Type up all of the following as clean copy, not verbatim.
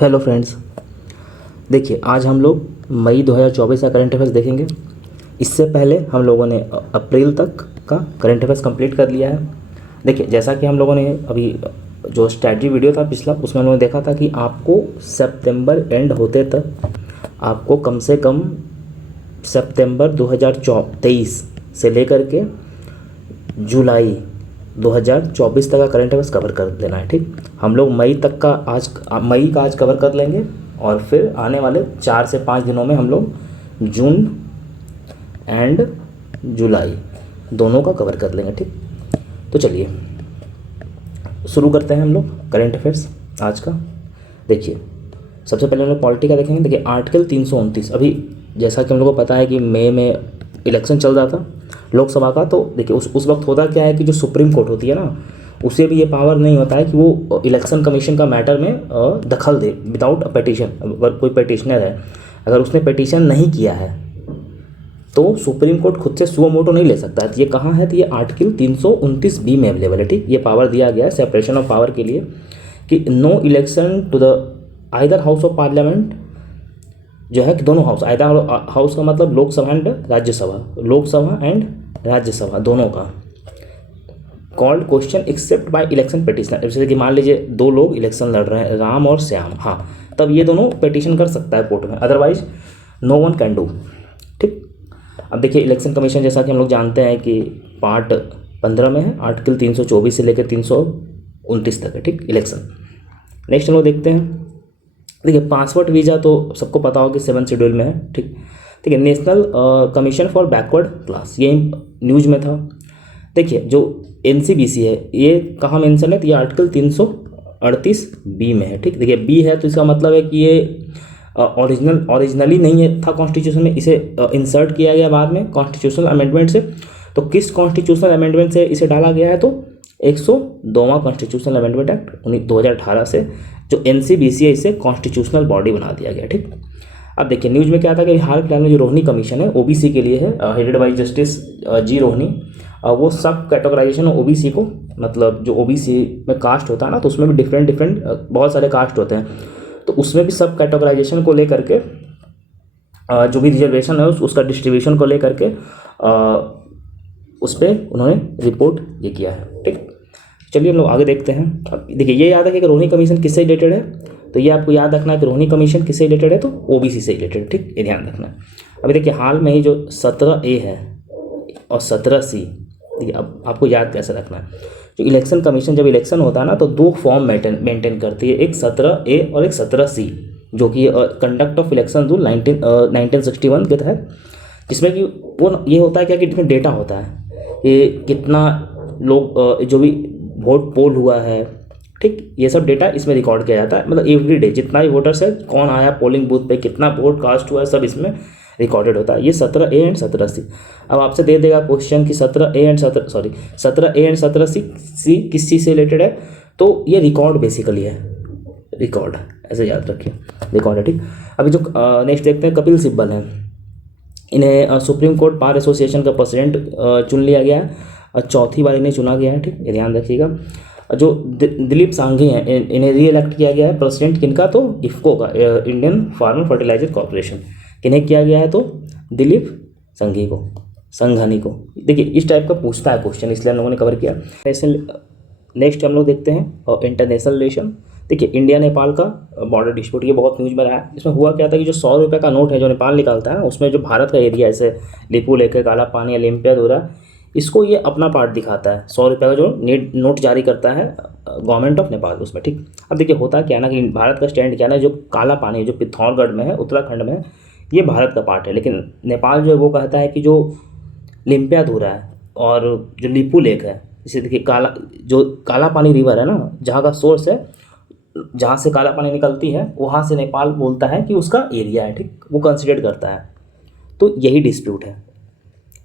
Hello friends, देखिए आज हम लोग मई 2024 का करंट अफेयर्स देखेंगे। इससे पहले हम लोगों ने अप्रैल तक का करंट अफेयर्स कंप्लीट कर लिया है। देखिए जैसा कि हम लोगों ने अभी जो स्ट्रैटेजी वीडियो था पिछला, उसमें हम लोगों ने देखा था कि आपको सितंबर एंड होते तक आपको कम से कम सितंबर 2023 से लेकर के जुलाई 2024 तक का करंट अफेयर्स कवर कर देना है। ठीक, हम लोग मई का आज कवर कर लेंगे और फिर आने वाले 4 से 5 दिनों में हम लोग जून एंड जुलाई दोनों का कवर कर लेंगे। ठीक, तो चलिए शुरू करते हैं हम लोग करंट अफेयर्स आज का। देखिए सबसे पहले हम लोग पॉलिटी का देखेंगे। देखिए आर्टिकल 329, अभी जैसा कि हम लोग को पता है कि मई में इलेक्शन चल रहा था लोकसभा का। तो देखिए उस वक्त होता क्या है कि जो सुप्रीम कोर्ट होती है ना, उसे भी ये पावर नहीं होता है कि वो इलेक्शन कमीशन का मैटर में दखल दे विदाउट अ पिटीशन। अगर कोई पिटिशनर है, अगर उसने पिटीशन नहीं किया है तो सुप्रीम कोर्ट खुद से सुओ मोटो नहीं ले सकता है। तो ये कहाँ है? तो ये आर्टिकल 329B में अवेलेबल है। ठीक, ये पावर दिया गया है सेपरेशन ऑफ पावर के लिए कि no election to the either house of parliament, जो है कि दोनों हाउस, आइदर हाउस का मतलब लोकसभा एंड राज्यसभा, लोकसभा एंड राज्यसभा दोनों का, called question except by election petitioner. जैसे कि मान लीजिए दो लोग इलेक्शन लड़ रहे हैं, राम और श्याम, हाँ, तब ये दोनों पिटिशन कर सकता है कोर्ट में, otherwise no one can do. ठीक, अब देखिए इलेक्शन कमीशन जैसा कि हम लोग जानते हैं कि पार्ट 15 में है, आर्टिकल 324 से लेकर 329 तक है। ठीक, इलेक्शन। नेक्स्ट हम लोग देखते हैं। देखिए पासपोर्ट वीज़ा तो सबको पता होगा कि 7 शेड्यूल में है। ठीक है, national commission for backward class, ये न्यूज़ में था। देखिए जो NCBC है ये कहाँ मेंशन है? तो ये आर्टिकल 338B में है। ठीक, देखिए बी है तो इसका मतलब है कि ये ओरिजिनली नहीं है था कॉन्स्टिट्यूशन में, इसे इंसर्ट किया गया बाद में कॉन्स्टिट्यूशनल अमेंडमेंट से। तो किस कॉन्स्टिट्यूशनल अमेंडमेंट से इसे डाला गया है? तो 102वां कॉन्स्टिट्यूशनल अमेंडमेंट एक्ट 2018 से जो NCBC है इसे कॉन्स्टिट्यूशनल बॉडी बना दिया गया। ठीक, अब देखिए न्यूज़ में क्या था कि हाल फिलहाल में जो रोहिणी कमीशन है OBC के लिए है, headed by justice G Rohini, वो सब कैटेगराइजेशन OBC को, मतलब जो OBC में कास्ट होता है ना, तो उसमें भी डिफरेंट बहुत सारे कास्ट होते हैं, तो उसमें भी सब कैटेगराइजेशन को लेकर के जो भी रिजर्वेशन है उसका डिस्ट्रीब्यूशन को लेकर के उस पर उन्होंने रिपोर्ट ये किया है। ठीक, चलिए हम लोग आगे देखते हैं। अब देखिए ये याद रखिए कि रोहिणी कमीशन किससे रिलेटेड है, तो ये आपको याद रखना है कि रोहिणी कमीशन किससे रिलेटेड है, तो OBC से रिलेटेड है। ठीक, ये ध्यान रखना है। अभी देखिए हाल में ही जो 17A है और 17C, देखिए अब आपको याद कैसे रखना है। जो इलेक्शन कमीशन जब इलेक्शन होता है ना, तो दो फॉर्म मेंटेन करती है, एक 17A और एक 17C, जो कि कंडक्ट ऑफ इलेक्शन रूल 1961 के तहत, जिसमें कि वो ये होता है क्या कि इसमें डेटा होता है कि कितना लोग जो भी वोट पोल हुआ है। ठीक, ये सब डेटा इसमें रिकॉर्ड किया जाता है, मतलब एवरी डे जितना भी वोटर्स है, कौन आया पोलिंग बूथ पे, कितना वोट कास्ट हुआ है, सब इसमें रिकॉर्डेड होता है। ये 17A एंड 17C। अब आपसे दे देगा क्वेश्चन कि 17A एंड 17C किस चीज़ से रिलेटेड है, तो ये रिकॉर्ड बेसिकली है, रिकॉर्ड ऐसे याद रखिए, रिकॉर्ड है। ठीक, अभी जो नेक्स्ट देखते हैं, कपिल सिब्बल हैं, इन्हें सुप्रीम कोर्ट बार एसोसिएशन का प्रेसिडेंट चुन लिया गया है, चौथी बार इन्हें चुना गया है। ठीक, ये ध्यान रखिएगा। जो दिलीप सांघी हैं इन्हें री इलेक्ट किया गया है प्रेसिडेंट, किनका? तो इफ्को का, इंडियन फार्मर फर्टिलाइजर कॉर्पोरेशन, किन्हें किया गया है? तो दिलीप संघानी को। देखिए इस टाइप का पूछता है क्वेश्चन, इसलिए हम लोगों ने कवर किया। नेक्स्ट हम लोग देखते हैं इंटरनेशनल रिलेशन। देखिए इंडिया नेपाल का बॉर्डर डिस्प्यूट, ये बहुत न्यूज़ में रहा है। इसमें हुआ क्या था कि जो 100 रुपये का नोट है जो नेपाल निकालता है ना, उसमें जो भारत का एरिया जैसे लिपू लेके, काला पानी, ओलिम्पियादोरा, इसको ये अपना पार्ट दिखाता है। 100 रुपये का जो नोट जारी करता है गवर्नमेंट ऑफ नेपाल उसमें। ठीक, अब देखिए होता क्या ना कि भारत का स्टैंड क्या ना, जो काला पानी जो पिथौरागढ़ में है, उत्तराखंड में है, ये भारत का पार्ट है, लेकिन नेपाल जो है वो कहता है कि जो लिम्पियाधुरा है और जो लिपू लेक है, जैसे देखिए काला पानी रिवर है ना, जहाँ का सोर्स है, जहाँ से काला पानी निकलती है, वहाँ से नेपाल बोलता है कि उसका एरिया है। ठीक, वो कंसिडर करता है, तो यही डिस्प्यूट है।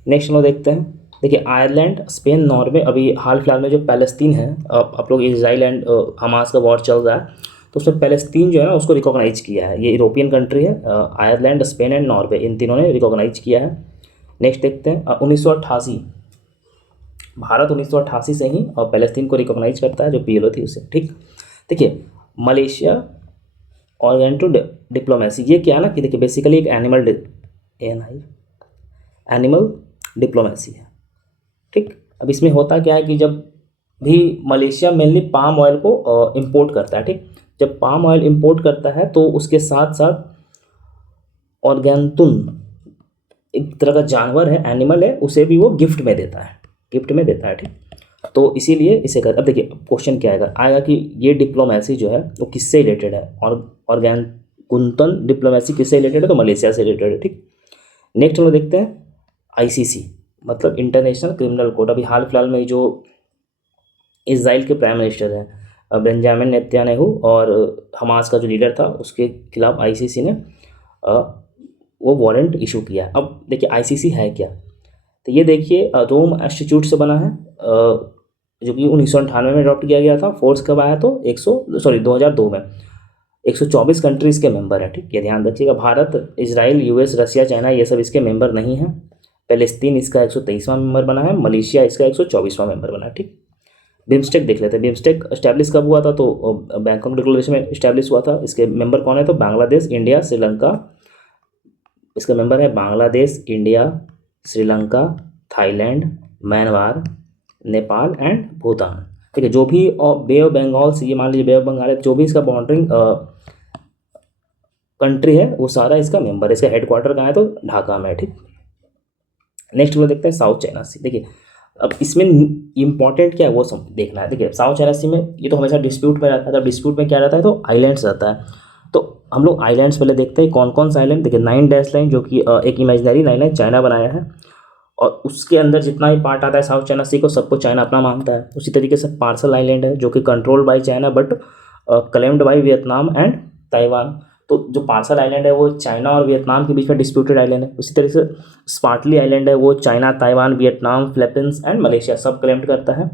नेक्स्ट हम लोग देखते हैं। देखिए आयरलैंड, स्पेन, नॉर्वे, अभी हाल फिलहाल में जो पैलेस्तीन है, आप लोग इजराइल एंड हमास का वॉर चल रहा है, तो उसमें पैलेस्तीन जो है ना उसको रिकॉग्नाइज किया है। ये यूरोपियन कंट्री है, आयरलैंड, स्पेन एंड नॉर्वे, इन तीनों ने रिकॉग्नाइज किया है। नेक्स्ट देखते हैं 1988, भारत 1988 से ही पैलेस्तीन को रिकॉग्नाइज करता है, जो PLO थी उसे। ठीक, देखिए मलेशिया ऑर्गेन्टो डिप्लोमेसी, ये क्या है ना कि देखिए बेसिकली एक एनिमल डिप्लोमेसी है। ठीक, अब इसमें होता क्या है कि जब भी मलेशिया मेनली पाम ऑयल को इंपोर्ट करता है, ठीक, जब पाम ऑयल इंपोर्ट करता है तो उसके साथ साथ ऑर्गेन्टुन एक तरह का जानवर है, एनिमल है, उसे भी वो गिफ्ट में देता है, गिफ्ट में देता है। ठीक, तो इसीलिए इसे कर, अब देखिए क्वेश्चन क्या आएगा कि ये डिप्लोमेसी जो है वो किससे रिलेटेड है, और ऑर्गेन्टुन डिप्लोमेसी किससे रिलेटेड है, तो मलेशिया से रिलेटेड है। ठीक, नेक्स्ट हम लोग देखते हैं आईसीसी, मतलब इंटरनेशनल क्रिमिनल कोर्ट। अभी हाल फिलहाल में जो इजराइल के प्राइम मिनिस्टर हैं बेंजामिन नेतन्याहू और हमास का जो लीडर था उसके खिलाफ आईसीसी ने वो वारंट इशू किया है। अब देखिए आईसीसी है क्या, तो ये देखिए रोम इंस्टीट्यूट से बना है, जो कि 1998 में अडॉप्ट किया गया था। फोर्स कब आया तो 2002 में 124 कंट्रीज के मेंबर हैं। ठीक, ये ध्यान रखिएगा। Bharat, Israel, US, Russia, China ये सब इसके मेंबर नहीं हैं। पैलेस्तीन इसका 123वां मेंबर बना है, मलेशिया इसका 124वां मेंबर बना है। ठीक, बिम्स्टेक देख लेते हैं। बिम्स्टेक स्टैब्लिश कब हुआ था, तो बैंकॉक डिक्लेरेशन में स्टैब्लिश हुआ था। इसके मेंबर कौन है, तो बांग्लादेश, इंडिया, श्रीलंका। इसका मेंबर है Bangladesh, India, Sri Lanka, Thailand, Myanmar, Nepal and Bhutan. ठीक है, जो भी बे ऑफ बंगाल से, ये मान लीजिए बे ऑफ बंगाल है, जो भी इसका बाउंड्रिंग कंट्री है वो सारा इसका मेंबर है। इसका हेडक्वार्टर कहाँ है, तो ढाका में है। ठीक, नेक्स्ट हम लोग देखते हैं साउथ चाइना सी। देखिए अब इसमें इंपॉर्टेंट क्या है वो सब देखना है। देखिए साउथ चाइना सी में ये तो हमेशा डिस्प्यूट में रहता है। जब डिस्प्यूट में क्या रहता है, तो आइलैंड्स रहता है। तो हम लोग आइलैंड्स पहले देखते हैं कौन कौन सा आइलैंड। देखिए 9 डैश लाइन, जो कि एक इमेजिनरी लाइन है, चाइना बनाया है, और उसके अंदर जितना भी पार्ट आता है साउथ चाइना सी को, सबको चाइना अपना मानता है। उसी तरीके से पार्सल आइलैंड है, जो कि controlled by China but claimed by Vietnam and Taiwan. तो जो पार्सल आइलैंड है वो चाइना और वियतनाम के बीच में डिस्प्यूटेड आइलैंड है। उसी तरीके से स्पार्टली आइलैंड है, वो China, Taiwan, Vietnam, Philippines and Malaysia सब क्लेम्ड करता है।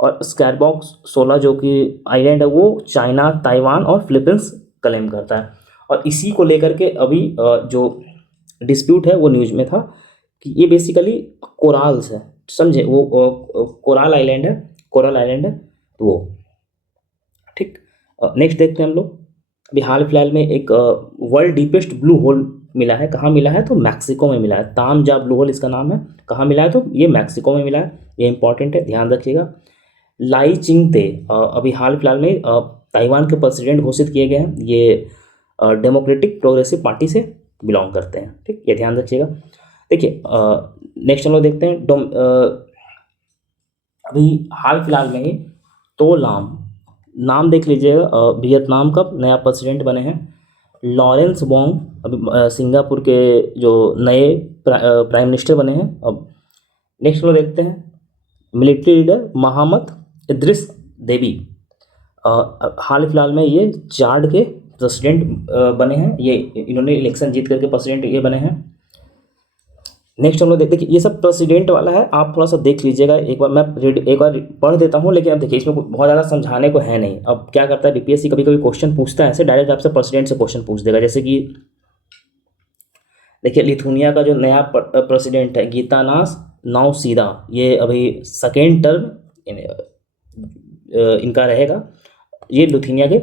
और स्कैरबॉक्स 16 जो कि आइलैंड है वो चाइना, ताइवान और फिलीपींस क्लेम करता है। और इसी को लेकर के अभी जो डिस्प्यूट है वो न्यूज में था कि ये बेसिकली कोराल्स है, समझे, वो कोराल आइलैंड है, कोरल आइलैंड है तो वो। ठीक, नेक्स्ट देखते हैं हम लोग। अभी हाल फिलहाल में एक वर्ल्ड डीपेस्ट ब्लू होल मिला है। कहाँ मिला है, तो मैक्सिको में मिला है। तामजा ब्लू होल इसका नाम है। कहाँ मिला है, तो ये मैक्सिको में मिला है। ये इंपॉर्टेंट है, ध्यान रखिएगा। लाई चिंगते अभी हाल फिलहाल में ताइवान के प्रेसिडेंट घोषित किए गए हैं। ये डेमोक्रेटिक प्रोग्रेसिव पार्टी से बिलोंग करते हैं। ठीक, ये ध्यान रखिएगा। देखिए नेक्स्ट हम लोग देखते हैं अभी हाल फिलहाल में ही तो नाम देख लीजिएगा। वियतनाम का नया प्रेसिडेंट बने हैं लॉरेंस वोंग। अभी सिंगापुर के जो नए प्राइम मिनिस्टर बने हैं। अब नेक्स्ट हम लोग देखते हैं मिलिट्री लीडर मोहम्मद इद्रिस देवी। हाल फिलहाल में ये चाड के प्रेसिडेंट बने हैं। ये इन्होंने इलेक्शन जीत करके प्रेसिडेंट ये बने हैं। नेक्स्ट हम लोग देखिए ये सब प्रेसिडेंट वाला है, आप थोड़ा सा देख लीजिएगा। एक बार पढ़ देता हूँ, लेकिन अब देखिए इसमें बहुत ज़्यादा समझाने को है नहीं। अब क्या करता है बीपीएससी, कभी कभी क्वेश्चन पूछता है ऐसे डायरेक्ट आपसे प्रेसिडेंट से क्वेश्चन पूछ देगा। जैसे कि देखिए लिथुनिया का जो नया प्रेसिडेंट है गीतानास नाउसीदा, ये अभी सेकेंड टर्म इनका रहेगा। ये लिथुनिया के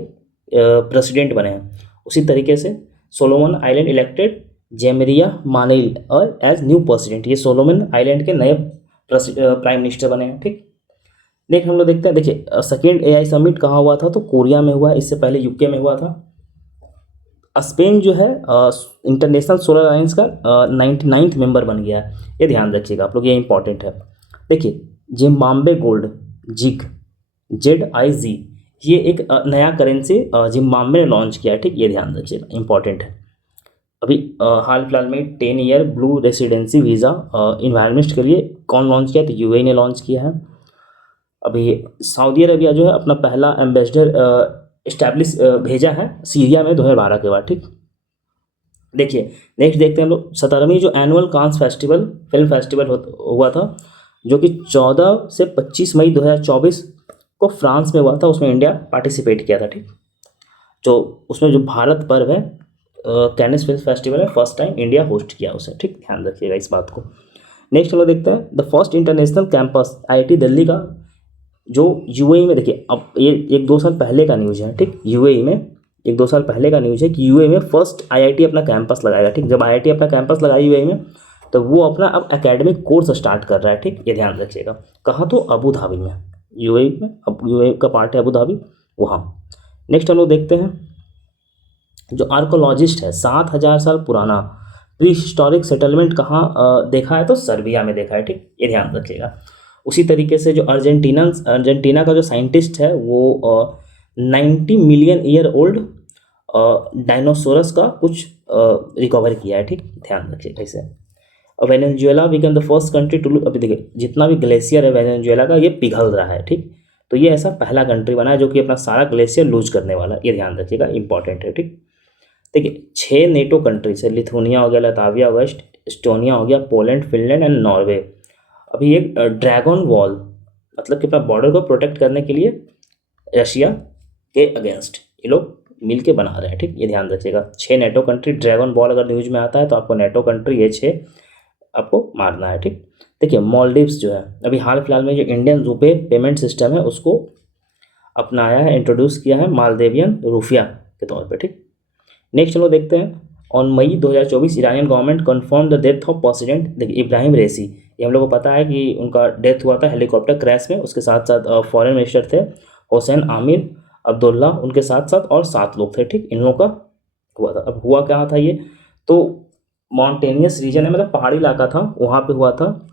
प्रेसिडेंट बने हैं। उसी तरीके से सोलोमन आइलैंड इलेक्टेड जेमरिया मानेल और एज न्यू प्रेसिडेंट। ये सोलोमन आइलैंड के नए प्राइम मिनिस्टर बने हैं। ठीक, नेक्स्ट हम लोग देखते हैं। देखिए सेकेंड एआई समिट कहाँ हुआ था, तो कोरिया में हुआ। इससे पहले यूके में हुआ था। स्पेन जो है इंटरनेशनल सोलर अलायंस का 99th मेंबर बन गया है। ये ध्यान रखिएगा आप लोग, ये इंपॉर्टेंट है। देखिए जिम्बाब्वे गोल्ड जिग ZIG, ये एक नया करेंसी जिम्बाब्वे ने लॉन्च किया है। ठीक, ये ध्यान रखिएगा, इंपॉर्टेंट है। अभी हाल फिलहाल में 10 year blue residency visa environment के लिए कौन लॉन्च किया, तो यूएई ने लॉन्च किया है। अभी सऊदी अरेबिया जो है अपना पहला एम्बेसडर इस्टेब्लिश भेजा है सीरिया में 2012 के बाद। ठीक, देखिए नेक्स्ट देखते हैं हम लोग 17वीं जो एनुअल कांस फेस्टिवल फिल्म फेस्टिवल हुआ था, जो कि 14 से 25 मई 2024 को फ्रांस में हुआ था। उसमें इंडिया पार्टिसिपेट किया था। ठीक, जो उसमें जो भारत पर्व है कैनिस फिल्म फेस्टिवल है, फर्स्ट टाइम इंडिया होस्ट किया उसे। ठीक, ध्यान रखिएगा इस बात को। नेक्स्ट हम लोग देखते हैं the first international campus IIT Delhi का जो यूएई में। देखिए अब ये 1-2 साल पहले का न्यूज़ है। ठीक, यूएई में एक दो साल पहले का न्यूज़ है कि यूएई में फर्स्ट आईआईटी अपना कैंपस लगाएगा। ठीक, जब आईआईटी अपना कैंपस लगाई यूएई में तो वो अपना अब एकेडमिक कोर्स स्टार्ट कर रहा है। ठीक, ये ध्यान रखिएगा। कहाँ? तो अबू धाबी में, यूएई में। अब यूएई का पार्ट है अबू धाबी, वहाँ। नेक्स्ट हम लोग देखते हैं जो आर्कोलॉजिस्ट है, 7,000 साल पुराना प्री हिस्टोरिक सेटलमेंट कहाँ देखा है? तो सर्बिया में देखा है। ठीक, ये ध्यान रखिएगा। उसी तरीके से जो अर्जेंटीना का जो साइंटिस्ट है वो 90 मिलियन ईयर ओल्ड डायनासोरस का कुछ रिकवर किया है। ठीक, ध्यान रखिएगा इसे। Venezuela become the first country to, अभी देखिए जितना भी ग्लेशियर है वेनेजुएला का ये पिघल रहा है। ठीक, तो ये ऐसा पहला कंट्री बना है जो कि अपना सारा ग्लेशियर लूज करने वाला है। ये ध्यान रखिएगा, इंपॉर्टेंट है। ठीक, देखिए 6 नेटो कंट्रीज है, लिथुनिया हो गया, लताविया हो गया, एस्टोनिया हो गया, पोलैंड, फिनलैंड एंड नॉर्वे। अभी एक ड्रैगन वॉल, मतलब कि अपना बॉर्डर को प्रोटेक्ट करने के लिए रशिया के अगेंस्ट ये लोग मिल के बना रहे हैं। ठीक, ये ध्यान रखिएगा। 6 नेटो कंट्री, ड्रैगन वॉल अगर न्यूज में आता है तो आपको नेटो कंट्री ये 6 आपको मारना है। ठीक, देखिए मॉलडीव्स जो है अभी हाल फिलहाल में जो इंडियन रुपए पेमेंट सिस्टम है उसको अपनाया है, इंट्रोड्यूस किया है मालदीवियन रुपया के तौर पे। ठीक, नेक्स्ट हम लोग देखते हैं on May 2024 Iranian government confirm the death of president, देखिए इब्राहिम रेसी। ये हम लोग को पता है कि उनका डेथ हुआ था हेलीकॉप्टर क्रैश में। उसके साथ साथ फॉरेन मिनिस्टर थे हुसैन आमिर अब्दुल्ला, उनके साथ साथ और 7 लोग थे। ठीक, इन लोगों का हुआ था। अब हुआ क्या था ये, तो माउंटेनियस रीजन है, मतलब पहाड़ी इलाका था, वहाँ पे हुआ था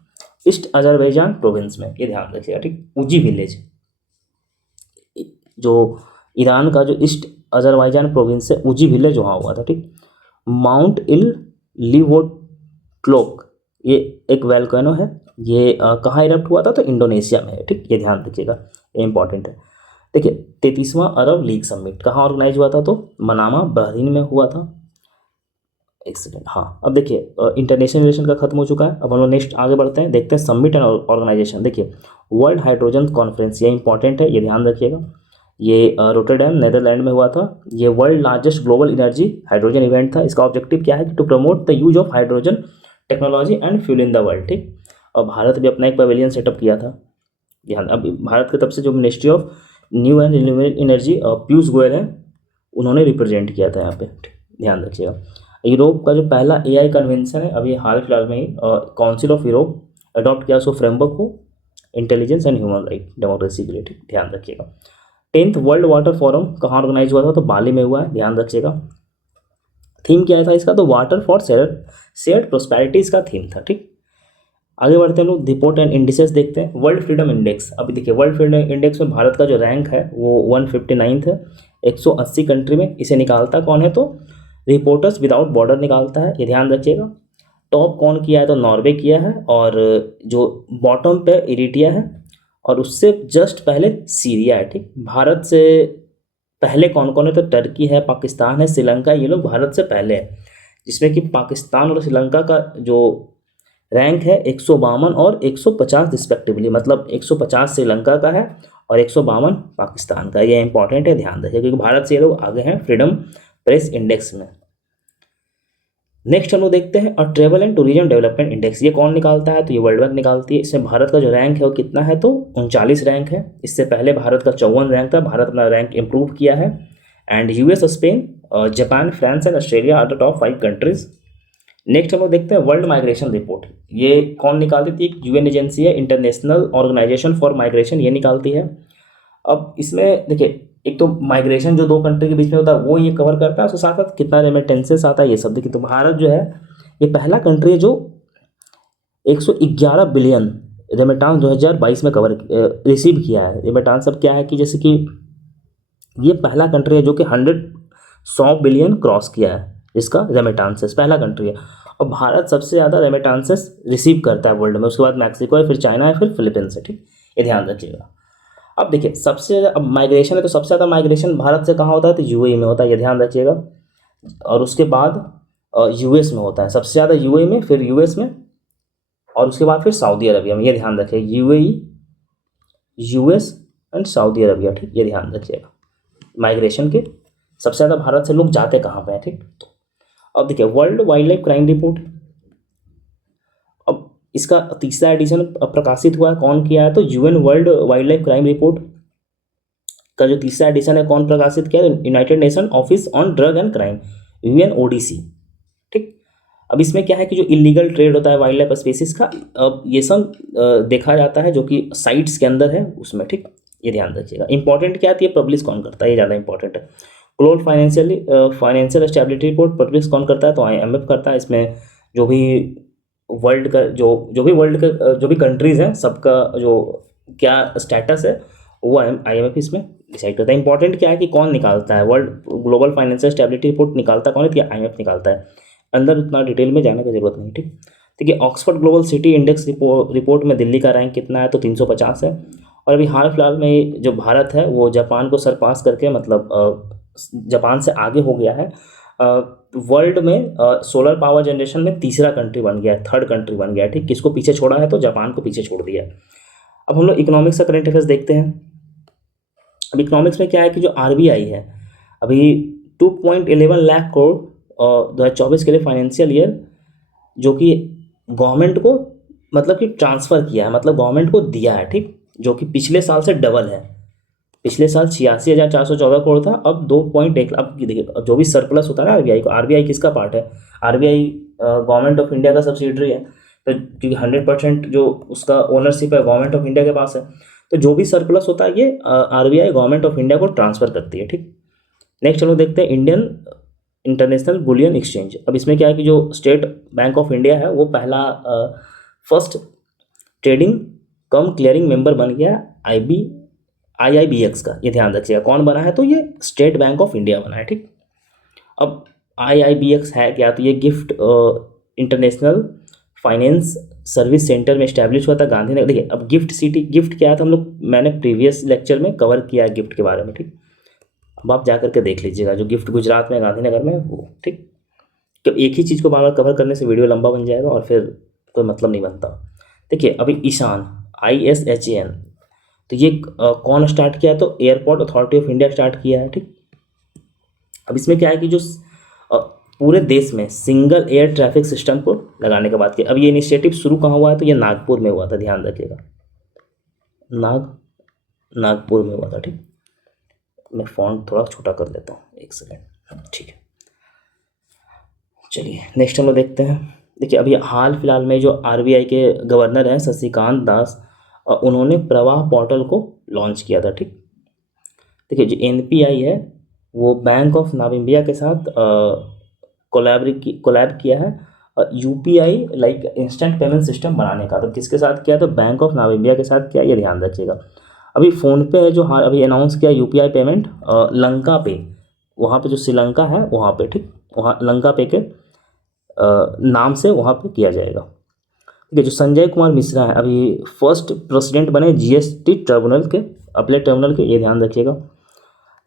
ईस्ट अजरबैजान प्रोविंस में। ये ध्यान रखिएगा। ठीक, उजी विलेज, जो ईरान का जो ईस्ट अजरबैजान प्रोविंस है उजी विलेज, वहाँ हुआ था। ठीक, माउंट इल लिवोटलोक ये एक वैल्केनो है, ये कहाँ इरप्ट हुआ था? तो इंडोनेशिया में है। ठीक, ये ध्यान रखिएगा, ये इंपॉर्टेंट है। देखिए 33वां अरब लीग समिट कहाँ ऑर्गेनाइज हुआ था? तो मनामा बहरीन में हुआ था। एक सेकेंड, हाँ। अब देखिए इंटरनेशनल रिलेशन का खत्म हो चुका है। अब हम लोग नेक्स्ट आगे बढ़ते हैं, देखते हैं समिट एंड ऑर्गेनाइजेशन। देखिए वर्ल्ड हाइड्रोजन कॉन्फ्रेंस, ये इंपॉर्टेंट है, ये ध्यान रखिएगा। ये रोटरडैम नेदरलैंड में हुआ था। ये world largest global energy hydrogen event था। इसका ऑब्जेक्टिव क्या है कि to promote the use of hydrogen technology and fuel in the world. ठीक, और भारत भी अपना एक पवेलियन सेटअप किया था। ध्यान, अब भारत की तरफ से जो ministry of new and renewable energy Piyush Goyal है, उन्होंने रिप्रेजेंट किया था यहाँ पे। ध्यान रखिएगा। यूरोप का जो पहला एआई कन्वेंशन है अभी हाल फिलहाल में ही काउंसिल ऑफ यूरोप अडॉप्ट किया उसको फ्रेमवर्क को intelligence and human right democracy के लिए। ठीक, ध्यान रखिएगा। 10th वर्ल्ड वाटर फोरम कहाँ ऑर्गेनाइज हुआ था? तो बाली में हुआ है। ध्यान रखिएगा। थीम क्या था इसका? तो वाटर फॉर शेयर्ड प्रोस्पेरिटी इसका थीम था। ठीक, आगे बढ़ते हैं लोग रिपोर्ट एंड इंडिसेस देखते हैं। वर्ल्ड फ्रीडम इंडेक्स, अभी देखिए वर्ल्ड फ्रीडम इंडेक्स में भारत का जो रैंक है वो 159 है 180 कंट्री में। इसे निकालता कौन है? तो रिपोर्टर्स विदाउट बॉर्डर निकालता है, ये ध्यान रखिएगा। टॉप कौन किया है? तो नॉर्वे किया है, और जो बॉटम पे इरिटिया है, और उससे जस्ट पहले सीरिया है। ठीक, भारत से पहले कौन कौन है? तो टर्की है, पाकिस्तान है, श्रीलंका, ये लोग भारत से पहले है, जिसमें कि पाकिस्तान और श्रीलंका का जो रैंक है 152 और 150 रिस्पेक्टिवली, मतलब 150 श्रीलंका का है और 152 पाकिस्तान का। ये इंपॉर्टेंट है, ध्यान रखिए, क्योंकि भारत से ये लोग आगे हैं फ्रीडम प्रेस इंडेक्स में। नेक्स्ट हम लोग देखते हैं और travel and tourism development index, ये कौन निकालता है? तो ये वर्ल्ड बैंक निकालती है। इसमें भारत का जो रैंक है वो कितना है? तो 39 रैंक है। इससे पहले भारत का 54 रैंक था। भारत अपना रैंक इंप्रूव किया है। And US, Spain, Japan, France and Australia are the top 5 countries. Next हम लोग देखते हैं वर्ल्ड माइग्रेशन रिपोर्ट, ये कौन निकालती थी? एक यूएन एजेंसी है, इंटरनेशनल ऑर्गेनाइजेशन फॉर माइग्रेशन, ये निकालती है। अब इसमें देखिए एक तो माइग्रेशन जो 2 कंट्री के बीच में होता है वो ये कवर करता है, उसके साथ साथ कितना रेमिटेंसेस आता है ये सब। देखिए तो भारत जो है ये पहला कंट्री है जो 111 बिलियन रेमिटांस 2022 में रिसीव किया है। रेमिटांस सब क्या है कि जैसे कि ये पहला कंट्री है जो कि 100 बिलियन क्रॉस किया है, इसका रेमिटांसेस पहला कंट्री है। और भारत सबसे ज़्यादा रेमिटांसेस रिसीव करता है वर्ल्ड में, उसके बाद मैक्सिको है, फिर चाइना है, फिर फिलीपींस है। ठीक, ये ध्यान रखिएगा। अब देखिए सबसे अब माइग्रेशन है तो सबसे ज़्यादा माइग्रेशन भारत से कहाँ होता है? तो यूएई में होता है, ये ध्यान रखिएगा। और उसके बाद यूएस में होता है, सबसे ज़्यादा यूएई में, फिर यूएस में, और उसके बाद फिर सऊदी अरबिया में। ये ध्यान रखिए, UAE, US and Saudi Arabia. ठीक, ये ध्यान रखिएगा। माइग्रेशन के सबसे ज़्यादा भारत से लोग जाते कहाँ पे हैं? ठीक, तो अब देखिए world wild life crime report, अब इसका 3रा एडिशन प्रकाशित हुआ है, कौन किया है? तो UN world wild life crime report का जो तीसरा एडिशन है कौन प्रकाशित किया? United nation office on drug and crime, UNODC। ठीक, अब इसमें क्या है कि जो इलीगल ट्रेड होता है वाइल्ड लाइफ स्पीसीज का, अब ये सब देखा जाता है जो कि साइट्स के अंदर है उसमें। ठीक, ये ध्यान रखिएगा। इंपॉर्टेंट क्या आती है, पब्लिश कौन करता है, ये ज़्यादा इंपॉर्टेंट है। Global financial stability report publish कौन करता है? तो IMF करता है। इसमें जो भी वर्ल्ड का जो भी वर्ल्ड का जो भी कंट्रीज़ हैं सबका जो क्या स्टेटस है वो IMF इसमें डिसाइड करता है। इंपॉर्टेंट क्या है कि कौन निकालता है, world global financial stability report निकालता कौन है? तो IMF निकालता है। अंदर उतना डिटेल में जाने की जरूरत नहीं। ठीक, देखिए Oxford global city index report में दिल्ली का रैंक कितना है? तो 350 है। और अभी हाल फिलहाल में जो भारत है वो जापान को सरपास करके, मतलब जापान से आगे हो गया है। वर्ल्ड में सोलर पावर जनरेशन में तीसरा कंट्री बन गया है, थर्ड कंट्री बन गया है। ठीक, किसको पीछे छोड़ा है? तो जापान को पीछे छोड़ दिया है। अब हम लोग इकोनॉमिक्स का करंट अफेयर्स देखते हैं। अब इकोनॉमिक्स में क्या है कि जो RBI है अभी 2.11 लाख करोड़ 2024 के लिए फाइनेंशियल ईयर जो कि गवर्नमेंट को मतलब कि ट्रांसफ़र किया है, मतलब गवर्नमेंट को दिया है। ठीक, जो कि पिछले साल से डबल है। पिछले साल 86,414 करोड़ था, अब 2.1। अब देखिए जो भी सरप्लस होता है ना RBI को, RBI किसका पार्ट है? RBI गवर्नमेंट ऑफ इंडिया का सब्सिडरी है। तो क्योंकि 100% जो उसका ओनरशिप है गवर्नमेंट ऑफ इंडिया के पास है, तो जो भी सरप्लस होता है ये RBI गवर्नमेंट ऑफ इंडिया को ट्रांसफ़र करती है। ठीक, नेक्स्ट हम लोग देखते हैं इंडियन इंटरनेशनल बुलियन एक्सचेंज। अब इसमें क्या है कि जो स्टेट बैंक ऑफ इंडिया है वो पहला फर्स्ट ट्रेडिंग कम क्लियरिंग मेंबर बन गया IIBX का। ये ध्यान रखिएगा कौन बना है? तो ये स्टेट बैंक ऑफ इंडिया बना है। ठीक, अब IIBX है क्या? तो ये gift international finance service centre में इस्टेब्लिश हुआ था गांधीनगर। देखिए अब गिफ्ट सिटी, गिफ्ट क्या है तो हम लोग मैंने प्रीवियस लेक्चर में कवर किया है गिफ्ट के बारे में। ठीक, अब आप जा करके देख लीजिएगा, जो गिफ्ट गुजरात में गांधीनगर में वो। ठीक, तो एक ही चीज़ को बार बार कवर करने से वीडियो लंबा बन जाएगा और फिर कोई मतलब नहीं बनता। देखिए अभी ईशान ISHAN, तो ये कौन स्टार्ट किया है? तो airport authority of India start किया है। ठीक, अब इसमें क्या है कि जो पूरे देश में सिंगल एयर ट्रैफिक सिस्टम को लगाने की बात की। अब ये इनिशिएटिव शुरू कहाँ हुआ है? तो ये नागपुर में हुआ था, ध्यान रखिएगा। नागपुर में हुआ था। ठीक, मैं फ़ॉन्ट थोड़ा छोटा कर लेता हूँ, एक सेकेंड। ठीक है, चलिए नेक्स्ट हम लोग देखते हैं। देखिए अभी हाल फिलहाल में जो RBI के गवर्नर हैं शशिकांत दास, उन्होंने प्रवाह पोर्टल को लॉन्च किया था। ठीक, देखिए जो NPI है वो बैंक ऑफ नामिबिया के साथ कोलैब किया है UPI like instant payment system बनाने का। तो किसके साथ किया? तो बैंक ऑफ नामिबिया के साथ किया, ये ध्यान रखिएगा। अभी फ़ोनपे है जो अभी अनाउंस किया UPI पेमेंट लंका पे, वहाँ पे जो श्रीलंका है वहाँ पे। ठीक, वहाँ लंका पे के नाम से वहाँ पे किया जाएगा। ठीक है, जो संजय कुमार मिश्रा है अभी फर्स्ट प्रेसिडेंट बने GST ट्रिब्यूनल के, अपलेट ट्रिब्यूनल के, ये ध्यान रखिएगा।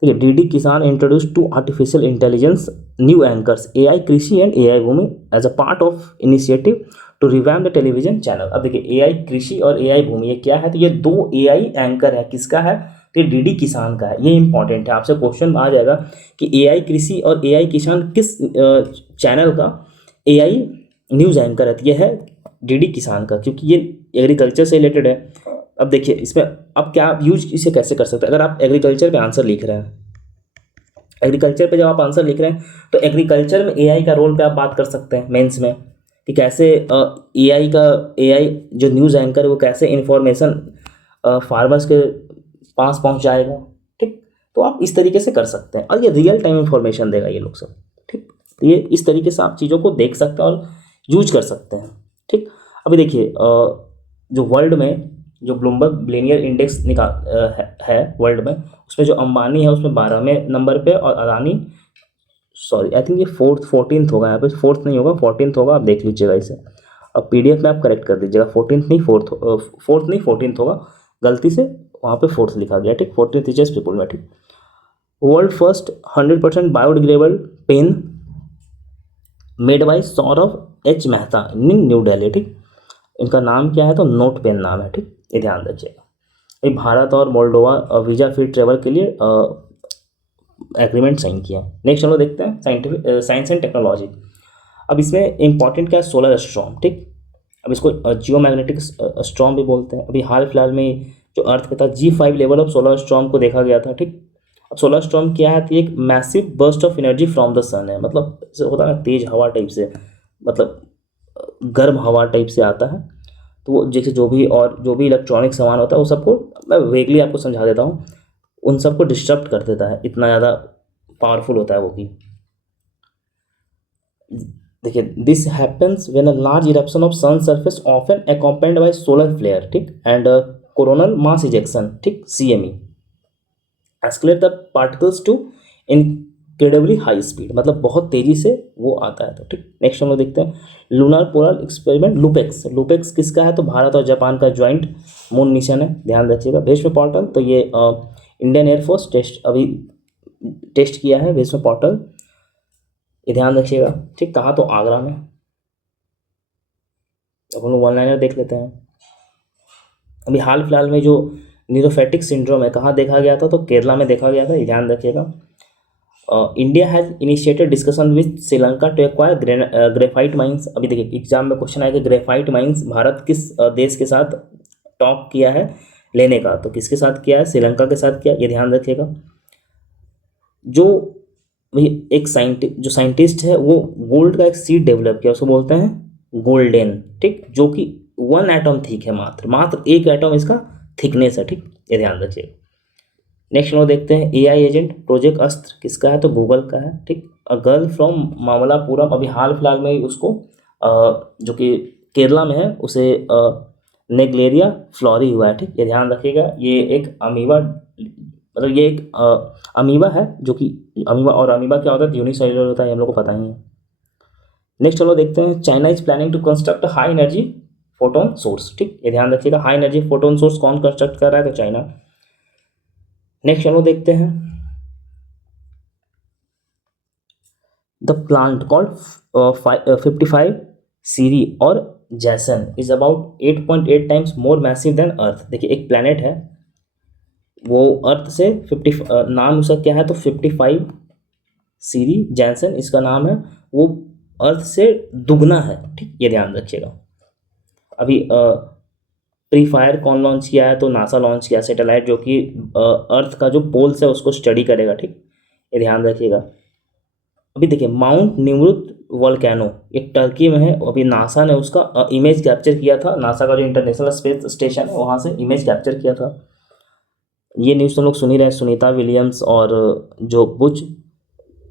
ठीक है, DD Kisan introduce to artificial intelligence new anchors AI Krishi and AI Bhoomi as a part of initiative to revamp the television channel. अब देखिए AI कृषि और AI भूमि ये क्या है? तो ये 2 AI एंकर है। किसका है? तो ये DD किसान का है। ये इंपॉर्टेंट है, आपसे क्वेश्चन आ जाएगा कि AI कृषि और AI किसान किस चैनल का AI न्यूज़ एंकर है? तो ये है DD किसान का, क्योंकि ये एग्रीकल्चर से रिलेटेड है। अब देखिए इसमें अब क्या यूज इसे कैसे कर सकते हैं? अगर आप एग्रीकल्चर पे आंसर लिख रहे हैं, एग्रीकल्चर पे जब आप आंसर लिख रहे हैं तो एग्रीकल्चर में AI का रोल पे आप बात कर सकते हैं मेंस में, कि कैसे AI जो न्यूज़ एंकर है वो कैसे इन्फॉर्मेशन फार्मर्स के पास पहुंच जाएगा। ठीक, तो आप इस तरीके से कर सकते हैं और ये रियल टाइम इन्फॉर्मेशन देगा ये लोग सब। ठीक, तो ये इस तरीके से आप चीज़ों को देख सकते हैं और यूज कर सकते हैं। ठीक, अभी देखिए जो वर्ल्ड में जो ब्लूमबर्ग बिलियनियर इंडेक्स है वर्ल्ड में, उसमें जो अंबानी है उसमें 12वें नंबर पे और अदानी आई थिंक ये 14th होगा। यहाँ पे 4th नहीं होगा, 14th होगा, आप देख लीजिएगा इसे। अब PDF में आप करेक्ट कर दीजिएगा, 14th नहीं 14th होगा, गलती से वहाँ पे 4th लिखा गया। ठीक, 14th रिचेस पीपल में। ठीक, world first 100% biodegradable pen made by Saurabh H Mehta in New Delhi. ठीक, इनका नाम क्या है? तो नोट पेन नाम है। ठीक, ये ध्यान रखिएगा। ये भारत और मोल्डोवा वीज़ा फ्री ट्रेवल के लिए एग्रीमेंट साइन किया। नेक्स्ट हम लोग देखते हैं साइंस एंड टेक्नोलॉजी। अब इसमें इंपॉर्टेंट क्या है? Solar storm. ठीक, अब इसको जियोमैग्नेटिक स्टॉर्म भी बोलते हैं। अभी हाल फिलहाल में जो अर्थ पे था G5 level of solar storm को देखा गया था। ठीक, अब सोलर स्टॉर्म क्या है, तो एक massive burst of energy from the sun है, मतलब जैसे होता है ना तेज हवा टाइप से, मतलब गर्म हवा टाइप से आता है। तो वो जैसे जो भी इलेक्ट्रॉनिक सामान होता है वो सबको, मैं वेगली आपको समझा देता हूँ, उन सबको डिस्टर्ब कर देता है, इतना ज़्यादा पावरफुल होता है वो कि। देखिए, this happens when a large eruption of sun surface often accompanied by solar flare, ठीक, एंड कोरोनल मास इजेक्शन, ठीक, CME escalate the particles to incredibly high speed, मतलब बहुत तेजी से वो आता है। तो ठीक, नेक्स्ट हम लोग देखते हैं lunar polar experiment LUPEX. LUPEX किसका है, तो भारत और जापान का ज्वाइंट मून मिशन है, ध्यान रखिएगा। भीष्म पोर्टल, तो ये इंडियन एयरफोर्स अभी टेस्ट किया है भीष्म पोर्टल, ये ध्यान रखिएगा। ठीक, कहाँ, तो आगरा में। अब हम लोग वन लाइनर देख लेते हैं। अभी हाल फिलहाल में जो न्यूरोफेटिक सिंड्रोम है, कहाँ देखा गया था, तो केरला में देखा गया था, ये ध्यान रखिएगा। India has initiated discussion with Sri Lanka to acquire graphite mines. अभी देखिए एग्जाम में क्वेश्चन आया कि ग्रेफाइट माइंस भारत किस देश के साथ टॉक किया है लेने का, तो किसके साथ किया है, श्रीलंका के साथ किया, ये ध्यान रखिएगा। जो एक साइंटिस्ट है वो गोल्ड का एक सीड डेवलप किया, उसको बोलते हैं गोल्डन, ठीक, जो कि 1 एटम थिक है, मात्र 1 एटम इसका थिकनेस है, ठीक, ये ध्यान रखिएगा। नेक्स्ट हम लोग देखते हैं AI एजेंट प्रोजेक्ट अस्त्र किसका है, तो गूगल का है, ठीक। अ गर्ल फ्रॉम मामलापुरम, अभी हाल फिलहाल में ही उसको जो कि केरला में है उसे नेग्लेरिया फ्लोरी हुआ है, ठीक, ये ध्यान रखिएगा। ये एक अमीबा, मतलब ये एक अमीबा है, जो कि अमीबा क्या होता है, यूनिसेलुलर होता है, हम लोग को पता ही है। नेक्स्ट हम लोग देखते हैं China is planning to construct high energy photon source, ठीक, ये ध्यान रखिएगा। हाई एनर्जी फोटोन सोर्स कौन कंस्ट्रक्ट कर रहा है, तो चाइना। नेक्स्ट हम लोग देखते हैं द प्लांट कॉल्ड 55 सीरी और Janssen is about 8.8 times more massive than earth. देखिए एक प्लैनेट है, वो अर्थ से 50, नाम उसका क्या है, तो 55 सीरी जैनसन इसका नाम है, वो अर्थ से दुगना है, ठीक, ये ध्यान रखिएगा। अभी प्री फायर कौन लॉन्च किया है, तो नासा लॉन्च किया सैटेलाइट, जो कि अर्थ का जो पोल्स है उसको स्टडी करेगा, ठीक, ये ध्यान रखिएगा। अभी देखिए माउंट निम्रुत वोल्केनो एक टर्की में है, अभी नासा ने उसका इमेज कैप्चर किया था, नासा का जो इंटरनेशनल स्पेस स्टेशन है वहाँ से इमेज कैप्चर किया था। ये न्यूज़ तो लोग सुन ही रहे हैं, सुनीता विलियम्स और जो बुच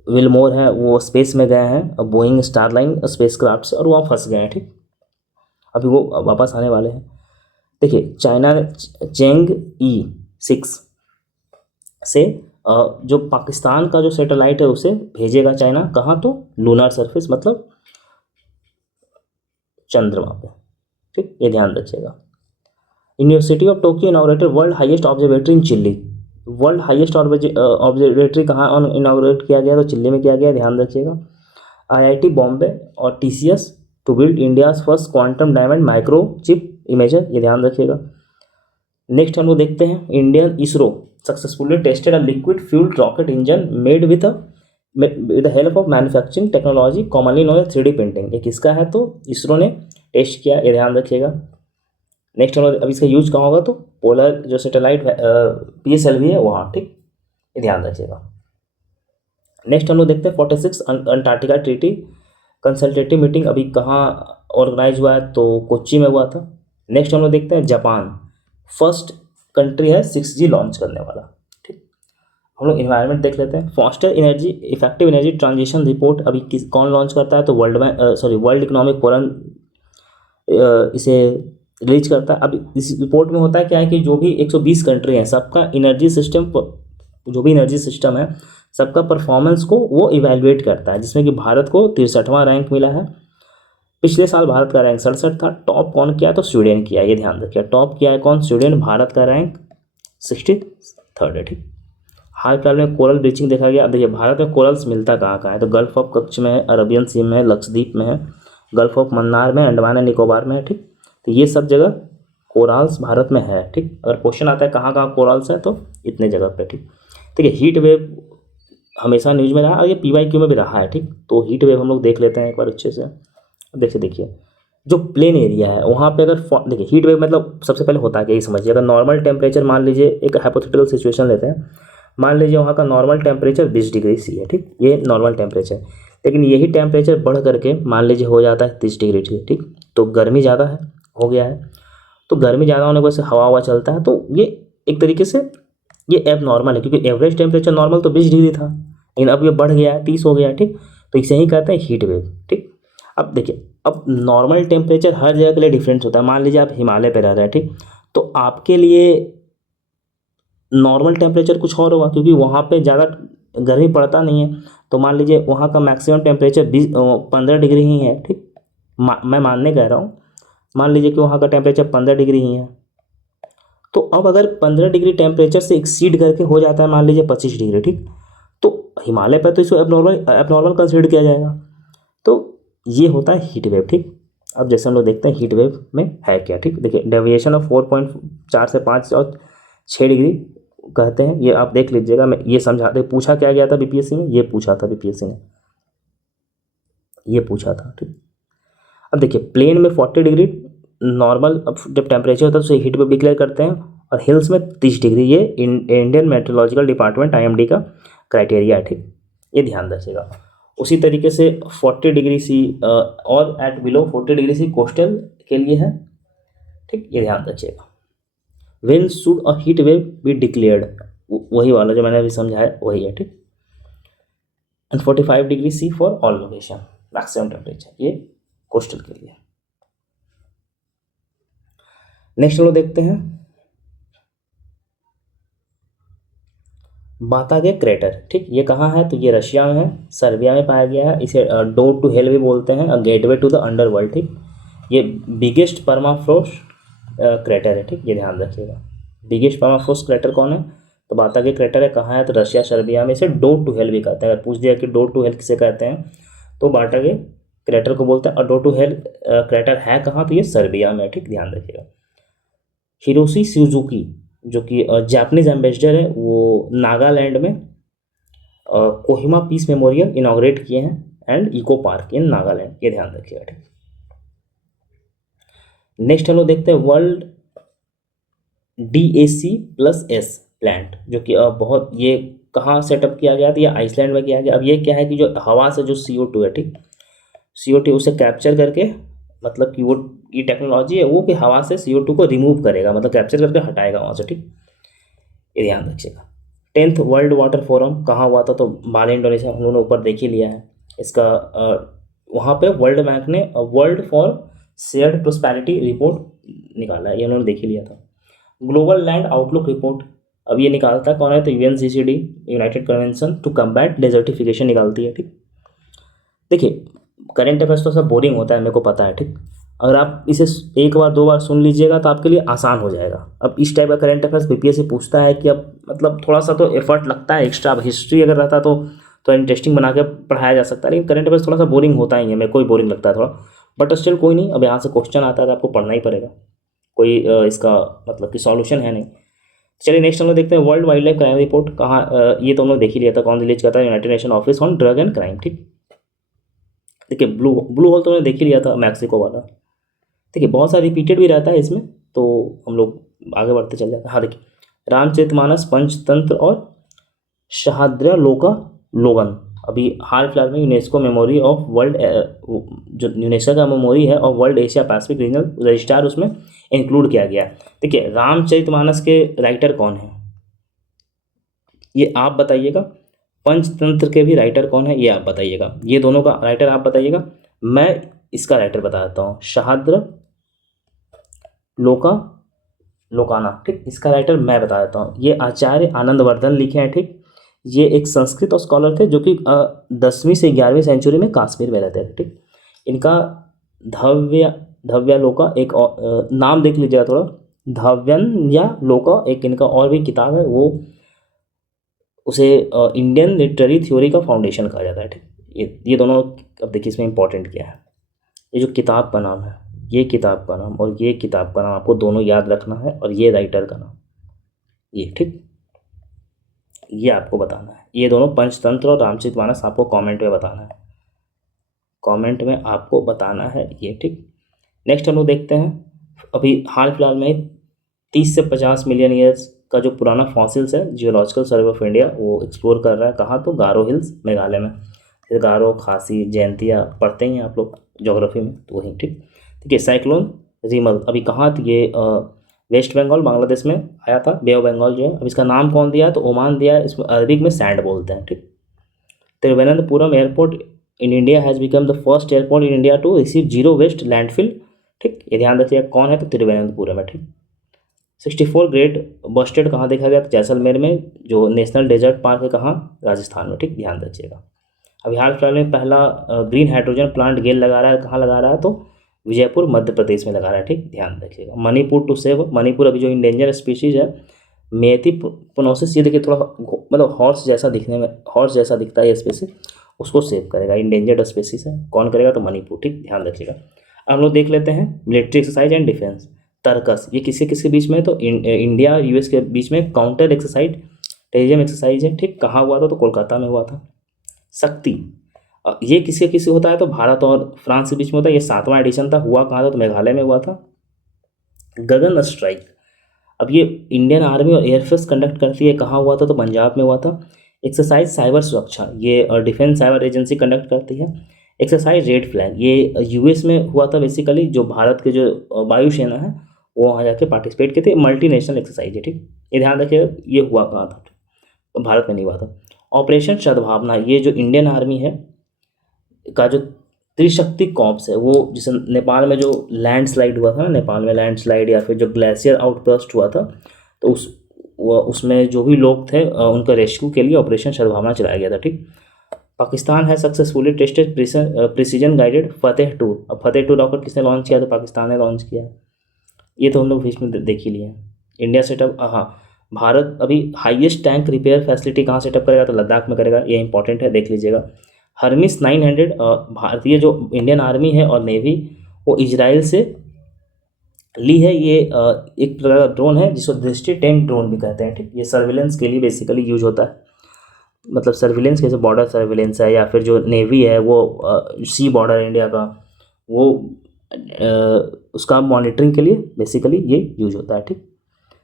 विलमोर हैं वो स्पेस में गए हैं बोइंग स्टारलाइन स्पेस क्राफ्ट से, और वहाँ फंस गए हैं, ठीक, अभी वो वापस आने वाले हैं। देखिए चाइना ने चेंग-E 6 से जो पाकिस्तान का जो सैटेलाइट है उसे भेजेगा चाइना, कहाँ, तो लूनार सरफेस, मतलब चंद्रमा पे, ठीक, ये ध्यान रखिएगा। University of Tokyo inaugurated world highest observatory in chilli. World highest observatory कहाँ इनॉग्रेट किया गया, तो चिल्ली में किया गया, ध्यान रखिएगा। IIT बॉम्बे और TCS to build India's first quantum diamond micro chip imager, ये ध्यान रखिएगा। नेक्स्ट हम लोग देखते हैं Indian ISRO successfully tested a liquid fuelled rocket engine made with the help of manufacturing technology commonly known as 3D printing. ये किसका है, तो इसरो ने टेस्ट किया, ये ध्यान रखिएगा। नेक्स्ट हम लोग, अब इसका यूज कहाँ होगा, तो पोलर जो सैटेलाइट PSLV है वहाँ, ठीक, ये ध्यान रखिएगा। नेक्स्ट हम लोग देखते हैं 46 अंटार्कटिका ट्रीटी कंसल्टेटिव मीटिंग अभी कहाँ ऑर्गेनाइज हुआ है, तो कोच्चि में हुआ था। नेक्स्ट हम लोग देखते हैं जापान फर्स्ट कंट्री है 6G लॉन्च करने वाला, ठीक। हम लोग इन्वायरमेंट देख लेते हैं। Foster energy effective energy transition report अभी कौन लॉन्च करता है, तो वर्ल्ड इकोनॉमिक फोरम इसे रिलीज करता है। अभी इस रिपोर्ट में होता है क्या है कि जो भी 120 कंट्री हैं सबका एनर्जी सिस्टम, जो भी एनर्जी सिस्टम है सबका परफॉर्मेंस को वो इवेलुएट करता है, जिसमें कि भारत को 63वां रैंक मिला है। पिछले साल भारत का रैंक 67 था। टॉप कौन किया है, तो स्वीडन किया, ये ध्यान रखिए। टॉप किया है कौन, स्वीडन। भारत का रैंक 63 है, ठीक। हाल फिलहाल में कोरल ब्लीचिंग देखा गया। अब देखिए भारत में कोरल्स मिलता कहाँ है, तो गल्फ ऑफ कच्छ में है, अरबियन सी में है, लक्षद्वीप में है, गल्फ ऑफ मन्नार में, अंडमान एंड निकोबार में है, ठीक। तो ये सब जगह कोरल्स भारत में है, ठीक। अगर क्वेश्चन आता है कहाँ कहाँ कोरल्स है, तो इतने जगह पे, ठीक। ठीक है, हीट वेव हमेशा न्यूज में रहा और ये PYQ में भी रहा है, ठीक। तो हीट वेव हम लोग देख लेते हैं एक बार अच्छे से। देखिए जो प्लेन एरिया है वहाँ पे अगर देखिए हीट वेव मतलब सबसे पहले होता है क्या, ये समझिए। अगर नॉर्मल टेम्परेचर मान लीजिए, एक हाइपोथेटिकल सिचुएशन लेते हैं, मान लीजिए वहाँ का नॉर्मल टेम्परेचर 20 डिग्री C है, ठीक, ये नॉर्मल टेम्परेचर, लेकिन यही टेम्परेचर बढ़ करके मान लीजिए हो जाता है 30 डिग्री, ठीक, तो गर्मी ज़्यादा है, हो गया है। तो गर्मी ज़्यादा होने की वजह से हवा चलता है, तो ये एक तरीके से ये एब नॉर्मल है, क्योंकि एवरेज टेम्परेचर नॉर्मल तो 20 डिग्री था, लेकिन अब ये बढ़ गया है, 30 हो गया है, ठीक। तो इसे ही कहते हैं हीट वेव, ठीक। अब देखिए, अब नॉर्मल टेम्परेचर हर जगह के लिए डिफरेंट होता है। मान लीजिए आप हिमालय पे रह रहे हैं, ठीक, तो आपके लिए नॉर्मल टेम्परेचर कुछ और होगा, क्योंकि वहाँ पे ज़्यादा गर्मी पड़ता नहीं है। तो मान लीजिए वहाँ का मैक्सिमम टेम्परेचर 15 डिग्री ही है, ठीक, मैं मानने कह रहा हूँ। मान लीजिए कि वहाँ का टेम्परेचर 15 डिग्री ही है, तो अब अगर 15 डिग्री टेम्परेचर से एक्सीड करके हो जाता है मान लीजिए 25 डिग्री, ठीक, तो हिमालय पर तो इसको एबनॉर्मल एबनॉर्मल कंसिडर किया जाएगा। तो ये होता है हीट वेव, ठीक। अब जैसे हम लोग देखते हैं हीट वेव में है क्या, ठीक। देखिए, डेविएशन ऑफ 4.4 से 5 और 6 डिग्री कहते हैं, ये आप देख लीजिएगा। मैं ये समझाते, पूछा क्या गया था बीपीएससी में, ये पूछा था बीपीएससी ने, ये पूछा था, ठीक। अब देखिए, प्लेन में 40 डिग्री नॉर्मल, अब जब टेम्परेचर होता है तो उसे हीट वेव डिक्लेयर करते हैं, और हिल्स में 30 डिग्री, ये इंडियन मेट्रोलॉजिकल डिपार्टमेंट IMD का क्राइटेरिया है, ठीक, ये ध्यान रखिएगा। उसी तरीके से 40 डिग्री C और at below 40 degree C coastal के लिए है, ठीक, ये ध्यान रखिएगा। When should a heat wave be declared, वही वाला जो मैंने अभी समझाया वही है, ठीक। And 45 degree C for all location maximum temperature, ये कोस्टल के लिए। नेक्स्ट हम लोग देखते हैं बातागे क्रेटर, ठीक, ये कहाँ है, तो ये रशिया में है, सर्बिया में पाया गया है। इसे डोर टू हेल भी बोलते हैं, गेटवे टू द अंडरवर्ल्ड, ठीक। ये बिगेस्ट परमाफ्रोस्ट क्रेटर है, ठीक, ये ध्यान रखिएगा। बिगेस्ट परमाफ्रोस्ट क्रेटर कौन है, तो बातागे क्रेटर है, कहाँ है, तो रशिया सर्बिया में। इसे डोर टू हेल भी कहते हैं। अगर पूछ दिया कि डोर टू हेल किसे कहते हैं, तो बातागे क्रेटर को बोलते हैं। और डोर टू हेल क्रेटर है कहाँ, तो ये सर्बिया में, ठीक, ध्यान रखिएगा। हिरोशी सुजुकी जो कि जापानीज एम्बेसडर है, वो नागालैंड में कोहिमा पीस मेमोरियल इनॉग्रेट किए हैं, and eco park in Nagaland, ये ध्यान रखिएगा, ठीक। नेक्स्ट हम लोग देखते हैं वर्ल्ड DAC+S प्लांट, जो कि बहुत, ये कहाँ सेटअप किया गया था, ये आइसलैंड में किया गया। अब ये क्या है कि जो हवा से जो CO2 है, ठीक, CO2 उसे कैप्चर करके, मतलब कि वो ये टेक्नोलॉजी है वो कि हवा से CO2 को रिमूव करेगा, मतलब कैप्चर करके हटाएगा वहाँ से, ठीक, ये ध्यान रखिएगा। 10th वर्ल्ड वाटर फोरम कहाँ हुआ था, तो बाली इंडोनेशिया, हम लोगों ने ऊपर देख ही लिया है इसका। वहाँ पे वर्ल्ड बैंक ने world for shared prosperity report निकाला है, ये उन्होंने देख ही लिया था। ग्लोबल लैंड आउटलुक रिपोर्ट, अब ये निकालता कौन है, तो UNCCD, United convention to combat desertification निकालती है, ठीक। देखिए, करेंट अफेयर्स तो सब बोरिंग होता है, मेरे को पता है, ठीक। अगर आप इसे एक बार दो बार सुन लीजिएगा तो आपके लिए आसान हो जाएगा। अब इस टाइप का करंट अफेयर्स बीपीएससी पूछता है कि अब मतलब थोड़ा सा तो एफर्ट लगता है एक्स्ट्रा। अब हिस्ट्री अगर रहता तो इंटरेस्टिंग बना के पढ़ाया जा सकता है, लेकिन करंट अफेयर्स थोड़ा सा बोरिंग होता ही है, मेरे को ही बोरिंग लगता है थोड़ा, बट स्टिल कोई नहीं। अब यहाँ से क्वेश्चन आता है तो आपको पढ़ना ही पड़ेगा, कोई इसका मतलब कि सॉल्यूशन है नहीं। चलिए नेक्स्ट हम लोग देखते हैं world wild life crime report कहाँ, ये तो हम लोग देख ही लिया था, कौन रिलीज करता है, United nation office on drug and crime, ठीक। देखिए, ब्लू होल तो मैंने देख ही लिया था, मैक्सिको वाला। देखिए, बहुत सारा रिपीटेड भी रहता है इसमें, तो हम लोग आगे बढ़ते चल जाते हैं। हाँ देखिए, रामचरितमानस, पंचतंत्र और शहाद्र्यालोका लोगन अभी हाल फिलहाल में यूनेस्को मेमोरी ऑफ वर्ल्ड, जो यूनेस्को का मेमोरी है और world Asia Pacific regional registrar, उसमें इंक्लूड किया गया है। देखिए, रामचरितमानस के राइटर कौन है ये आप बताइएगा, पंचतंत्र के भी राइटर कौन है ये आप बताइएगा, ये दोनों का राइटर आप बताइएगा। मैं इसका राइटर बता देता हूँ, शहाद्र लोकाना, ठीक, इसका राइटर मैं बता देता हूँ, ये आचार्य आनंदवर्धन लिखे हैं, ठीक। ये एक संस्कृत और स्कॉलर थे जो कि 10वीं से 11वीं सेंचुरी में कश्मीर में रहते थे, ठीक। इनका धव्यालोका एक नाम देख लीजिएगा थोड़ा, धव्यालोका एक इनका और भी किताब है, वो उसे इंडियन लिटरेरी थ्योरी का फाउंडेशन कहा जाता है, ठीक। ये दोनों, अब देखिए इसमें इंपॉर्टेंट क्या है, ये जो किताब का नाम है, ये किताब का नाम और ये किताब का नाम आपको दोनों याद रखना है, और ये राइटर का नाम, ये, ठीक, ये आपको बताना है। ये दोनों पंचतंत्र और रामचरितमानस आपको कमेंट में बताना है, कमेंट में आपको बताना है ये, ठीक। नेक्स्ट हम लोग देखते हैं, अभी हाल फिलहाल में 30 से 50 मिलियन ईयर्स का जो पुराना फॉसिल्स है जियोलॉजिकल सर्वे ऑफ इंडिया वो एक्सप्लोर कर रहा है। कहाँ? तो गारो हिल्स मेघालय में। फिर गारो, खासी, जयंतिया पढ़ते ही हैं आप लोग ज्योग्राफी में, तो वहीं ठीक। ठीक है, साइक्लोन रिमल अभी कहाँ थी? ये वेस्ट बंगाल बांग्लादेश में आया था, बे ऑफ बंगाल जो है। अब इसका नाम कौन दिया है? तो ओमान दिया है। इसमें अरबिक में सैंड बोलते हैं ठीक। Thiruvananthapuram airport in India has become the first airport in India to receive zero waste landfill ठीक। ये ध्यान रखिएगा कौन है? तो तिरुवनंतपुरम है ठीक। 64 ग्रेट बस्टर्ड कहाँ देखा गया? तो जैसलमेर में। जो नेशनल डेजर्ट पार्क है कहाँ? राजस्थान में ठीक, ध्यान रखिएगा। अभी हाल फिलहाल में पहला ग्रीन हाइड्रोजन प्लांट गेल लगा रहा है, कहाँ लगा रहा है? तो विजयपुर मध्य प्रदेश में लगा रहा है ठीक, ध्यान रखिएगा। मणिपुर टू सेव, मणिपुर अभी जो इंडेंजर स्पीशीज है मेथी पोनोसिस, ये देखिए थोड़ा मतलब हॉर्स जैसा दिखने में, हॉर्स जैसा दिखता है ये स्पीसीज, उसको सेव करेगा। इंडेंजर्ड स्पीसीज है, कौन करेगा? तो मणिपुर ठीक, ध्यान रखिएगा। अब हम लोग देख लेते हैं military exercise and defence. Tarkash ये किसके किसके बीच में है? तो इंडिया यूएस के बीच में काउंटर एक्सरसाइज टेरिज्म एक्सरसाइज है ठीक। कहाँ हुआ था? तो कोलकाता में हुआ था। शक्ति ये किसके किससे होता है? तो भारत और फ्रांस के बीच में होता है। ये 7वां एडिशन था, हुआ कहाँ था? तो मेघालय में हुआ था। गगन स्ट्राइक अब ये इंडियन आर्मी और एयरफोर्स कंडक्ट करती है, कहाँ हुआ था? तो पंजाब में हुआ था। एक्सरसाइज साइबर सुरक्षा ये डिफेंस साइबर एजेंसी कंडक्ट करती है। एक्सरसाइज रेड फ्लैग ये यूएस में हुआ था। बेसिकली जो भारत के जो वायुसेना है वो वहाँ जाके पार्टिसिपेट किए थे। मल्टीनेशनल एक्सरसाइज है ठीक, ये ध्यान रखिएगा। ये हुआ कहाँ था? तो भारत में नहीं हुआ था। ऑपरेशन सद्भावना ये जो इंडियन आर्मी है का जो त्रिशक्ति कॉर्प्स है, वो जिसे नेपाल में जो लैंडस्लाइड हुआ था ना, नेपाल में लैंडस्लाइड या फिर जो ग्लेशियर आउटबर्स्ट हुआ था, तो उसमें जो भी लोग थे उनका रेस्क्यू के लिए ऑपरेशन सद्भावना चलाया गया था ठीक। पाकिस्तान है सक्सेसफुली टेस्टेड प्रिसीजन गाइडेड फतेह 2। अब फतेह 2 रॉकेट किसने लॉन्च किया? तो पाकिस्तान ने लॉन्च किया। ये तो हम लोग बीच में देख ही लिए। इंडिया सेटअप, हाँ, भारत अभी हाईएस्ट टैंक रिपेयर फैसिलिटी कहाँ सेटअप करेगा? तो लद्दाख में करेगा। ये इंपॉर्टेंट है, देख लीजिएगा। हर्मिस 900 भारतीय जो इंडियन आर्मी है और नेवी वो इजराइल से ली है। ये एक प्रकार का ड्रोन है जिसको दृष्टि टैंक ड्रोन भी कहते हैं ठीक। ये सर्विलेंस के लिए बेसिकली यूज होता है, मतलब सर्विलेंस जैसे बॉर्डर सर्विलेंस है, या फिर जो नेवी है वो सी बॉर्डर इंडिया का वो उसका मॉनिटरिंग के लिए बेसिकली ये यूज होता है ठीक।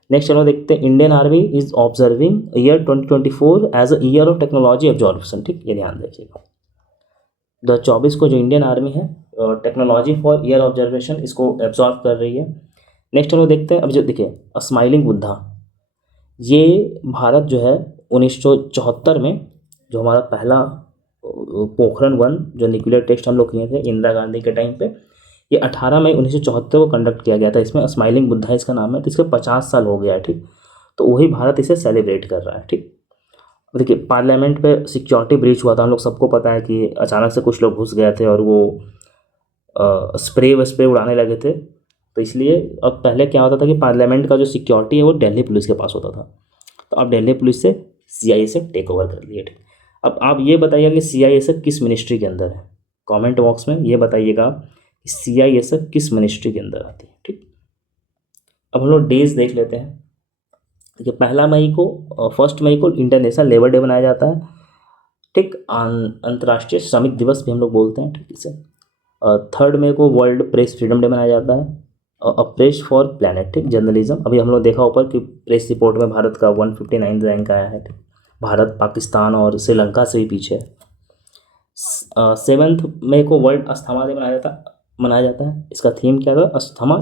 नेक्स्ट चलो देखते हैं। Indian army is observing year 2024 as a year of technology absorption ठीक, ये ध्यान रखिएगा। 2024 को जो इंडियन आर्मी है टेक्नोलॉजी फॉर ईयर ऑब्जर्वेशन इसको एब्जॉर्व कर रही है। नेक्स्ट हम लोग देखते हैं। अब जो देखिए स्माइलिंग बुद्धा, ये भारत जो है 1974 में जो हमारा पहला पोखरण 1 जो न्यूक्लियर टेस्ट हम लोग किए थे इंदिरा गांधी के टाइम पे, ये 18 मई 1974 को कंडक्ट किया गया था। इसमें स्माइलिंग बुद्धा इसका नाम है। तो इसके 50 साल हो गया है ठीक, तो वही भारत इसे सेलिब्रेट कर रहा है ठीक। देखिए पार्लियामेंट पे सिक्योरिटी ब्रीच हुआ था, हम लोग सबको पता है कि अचानक से कुछ लोग घुस गए थे और वो स्प्रे उड़ाने लगे थे। तो इसलिए अब पहले क्या होता था कि पार्लियामेंट का जो सिक्योरिटी है वो दिल्ली पुलिस के पास होता था, तो अब दिल्ली पुलिस से CISF टेक ओवर कर लिए ठीक। अब आप ये बताइएगा कि CISF किस मिनिस्ट्री के अंदर है? कमेंट बॉक्स में ये बताइएगा कि CISF किस मिनिस्ट्री के अंदर आती है ठीक। अब हम लोग डेज देख लेते हैं। देखिए 1 मई को इंटरनेशनल लेबर डे मनाया जाता है ठीक। अंतर्राष्ट्रीय श्रमिक दिवस भी हम लोग बोलते हैं ठीक से। 3 मई को वर्ल्ड प्रेस फ्रीडम डे मनाया जाता है। अ प्रेस फॉर प्लानट ठीक, जर्नलिज्म अभी हम लोग देखा ऊपर कि प्रेस रिपोर्ट में भारत का 159 रैंक आया है ठीक। भारत पाकिस्तान और श्रीलंका से भी पीछे है। 7 मई को वर्ल्ड अस्थमा डे मनाया जाता है। इसका थीम क्या था? अस्थमा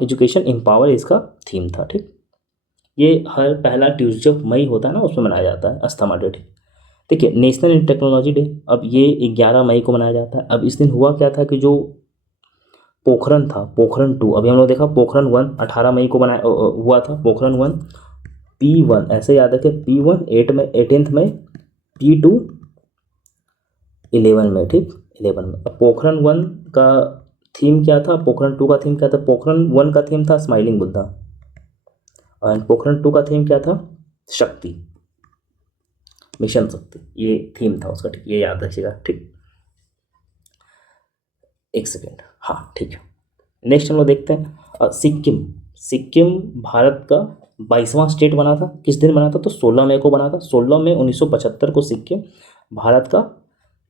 एजुकेशन एम्पावर इसका थीम था ठीक। ये हर पहला ट्यूसडे मई होता है ना, उसमें मनाया जाता है अस्थमा डे ठीक। देखिए नेशनल टेक्नोलॉजी डे अब ये 11 मई को मनाया जाता है। अब इस दिन हुआ क्या था कि जो पोखरण था, पोखरण 2, अभी हम लोग देखा पोखरण 1 18 मई को हुआ था। पोखरण 1 P1 ऐसे याद रखें, P1 18 में, P2 11 में ठीक, 11 में। अब पोखरण 1 का थीम क्या था? पोखरण 2 का थीम क्या था? पोखरण 1 का थीम था स्माइलिंग बुद्धा और पोखरण 2 का थीम क्या था? शक्ति, मिशन शक्ति, ये थीम था उसका ठीक, ये याद रखिएगा ठीक। एक सेकेंड, हाँ ठीक है। नेक्स्ट हम लोग देखते हैं सिक्किम भारत का 22वां स्टेट बना था। किस दिन बना था? तो 16 मई को बना था। 16 मई 1975 को सिक्किम भारत का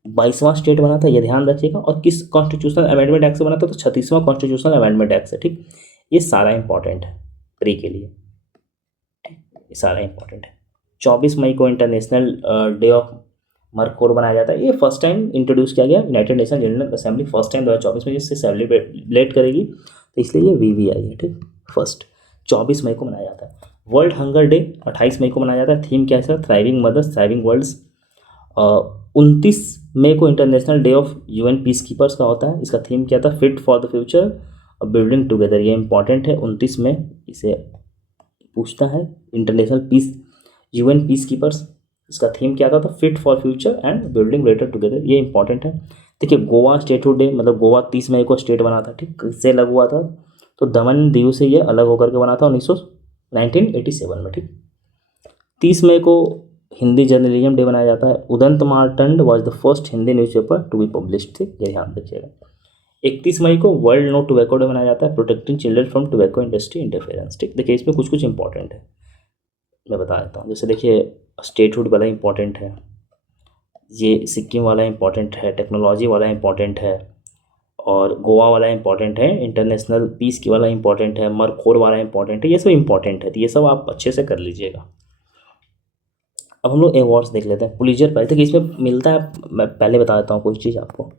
22वां स्टेट बना था, ये ध्यान रखिएगा। और किस कॉन्स्टिट्यूशनल अमेंडमेंट एक्ट से बना था? तो 36वां कॉन्स्टिट्यूशनल अमेंडमेंट एक्ट से ठीक। ये सारा इंपॉर्टेंट है प्री के लिए, ये सारा इंपॉर्टेंट है। 24 मई को इंटरनेशनल डे ऑफ मरखोर बनाया जाता है। ये फर्स्ट टाइम इंट्रोड्यूस किया गया United nation general assembly first time 2024 में जिससे सेलिब्रेट करेगी, तो इसलिए ये VVI है, ठीक। फर्स्ट 24 मई को मनाया जाता है। वर्ल्ड हंगर डे 28 मई को मनाया जाता है। थीम क्या है sir? Thriving mothers thriving worlds. 29 मई को international day of UN peace keepers का होता है। इसका थीम क्या था? Fit for the future building together. ये इंपॉर्टेंट है। 29 में इसे पूछता है international peace UN peace keepers, इसका थीम क्या था? तो fit for future and building better together. ये इंपॉर्टेंट है। देखिए गोवा स्टेटहुड डे, मतलब गोवा 30 मई को स्टेट बना था, ठीक। किससे अलग हुआ था? तो दमन दीव से ये अलग होकर के बना था 1987 में, ठीक। 30 मई को हिंदी जर्नलिज्म डे मनाया जाता है। Udant Martand was the first Hindi newspaper to be published, ठीक। ये ध्यान रखिएगा। 31 मई को वर्ल्ड नो टोबैको डे मनाया जाता है। Protecting children from tobacco industry interference, ठीक। देखिए इसमें कुछ कुछ इंपॉर्टेंट है, मैं बता देता हूँ। जैसे देखिए स्टेटहुड वाला इंपॉर्टेंट है, ये सिक्किम वाला इंपॉर्टेंट है, टेक्नोलॉजी वाला इंपॉर्टेंट है, और गोवा वाला इंपॉर्टेंट है, इंटरनेशनल पीस की वाला इंपॉर्टेंट है, मरखोर वाला इंपॉर्टेंट है। ये सब इंपॉर्टेंट है, तो ये सब आप अच्छे से कर लीजिएगा। अब हम लोग अवार्ड्स देख लेते हैं। पुलित्जर प्राइज, देखिए इसमें मिलता है, मैं पहले बता देता हूँ कुछ चीज़ आपको।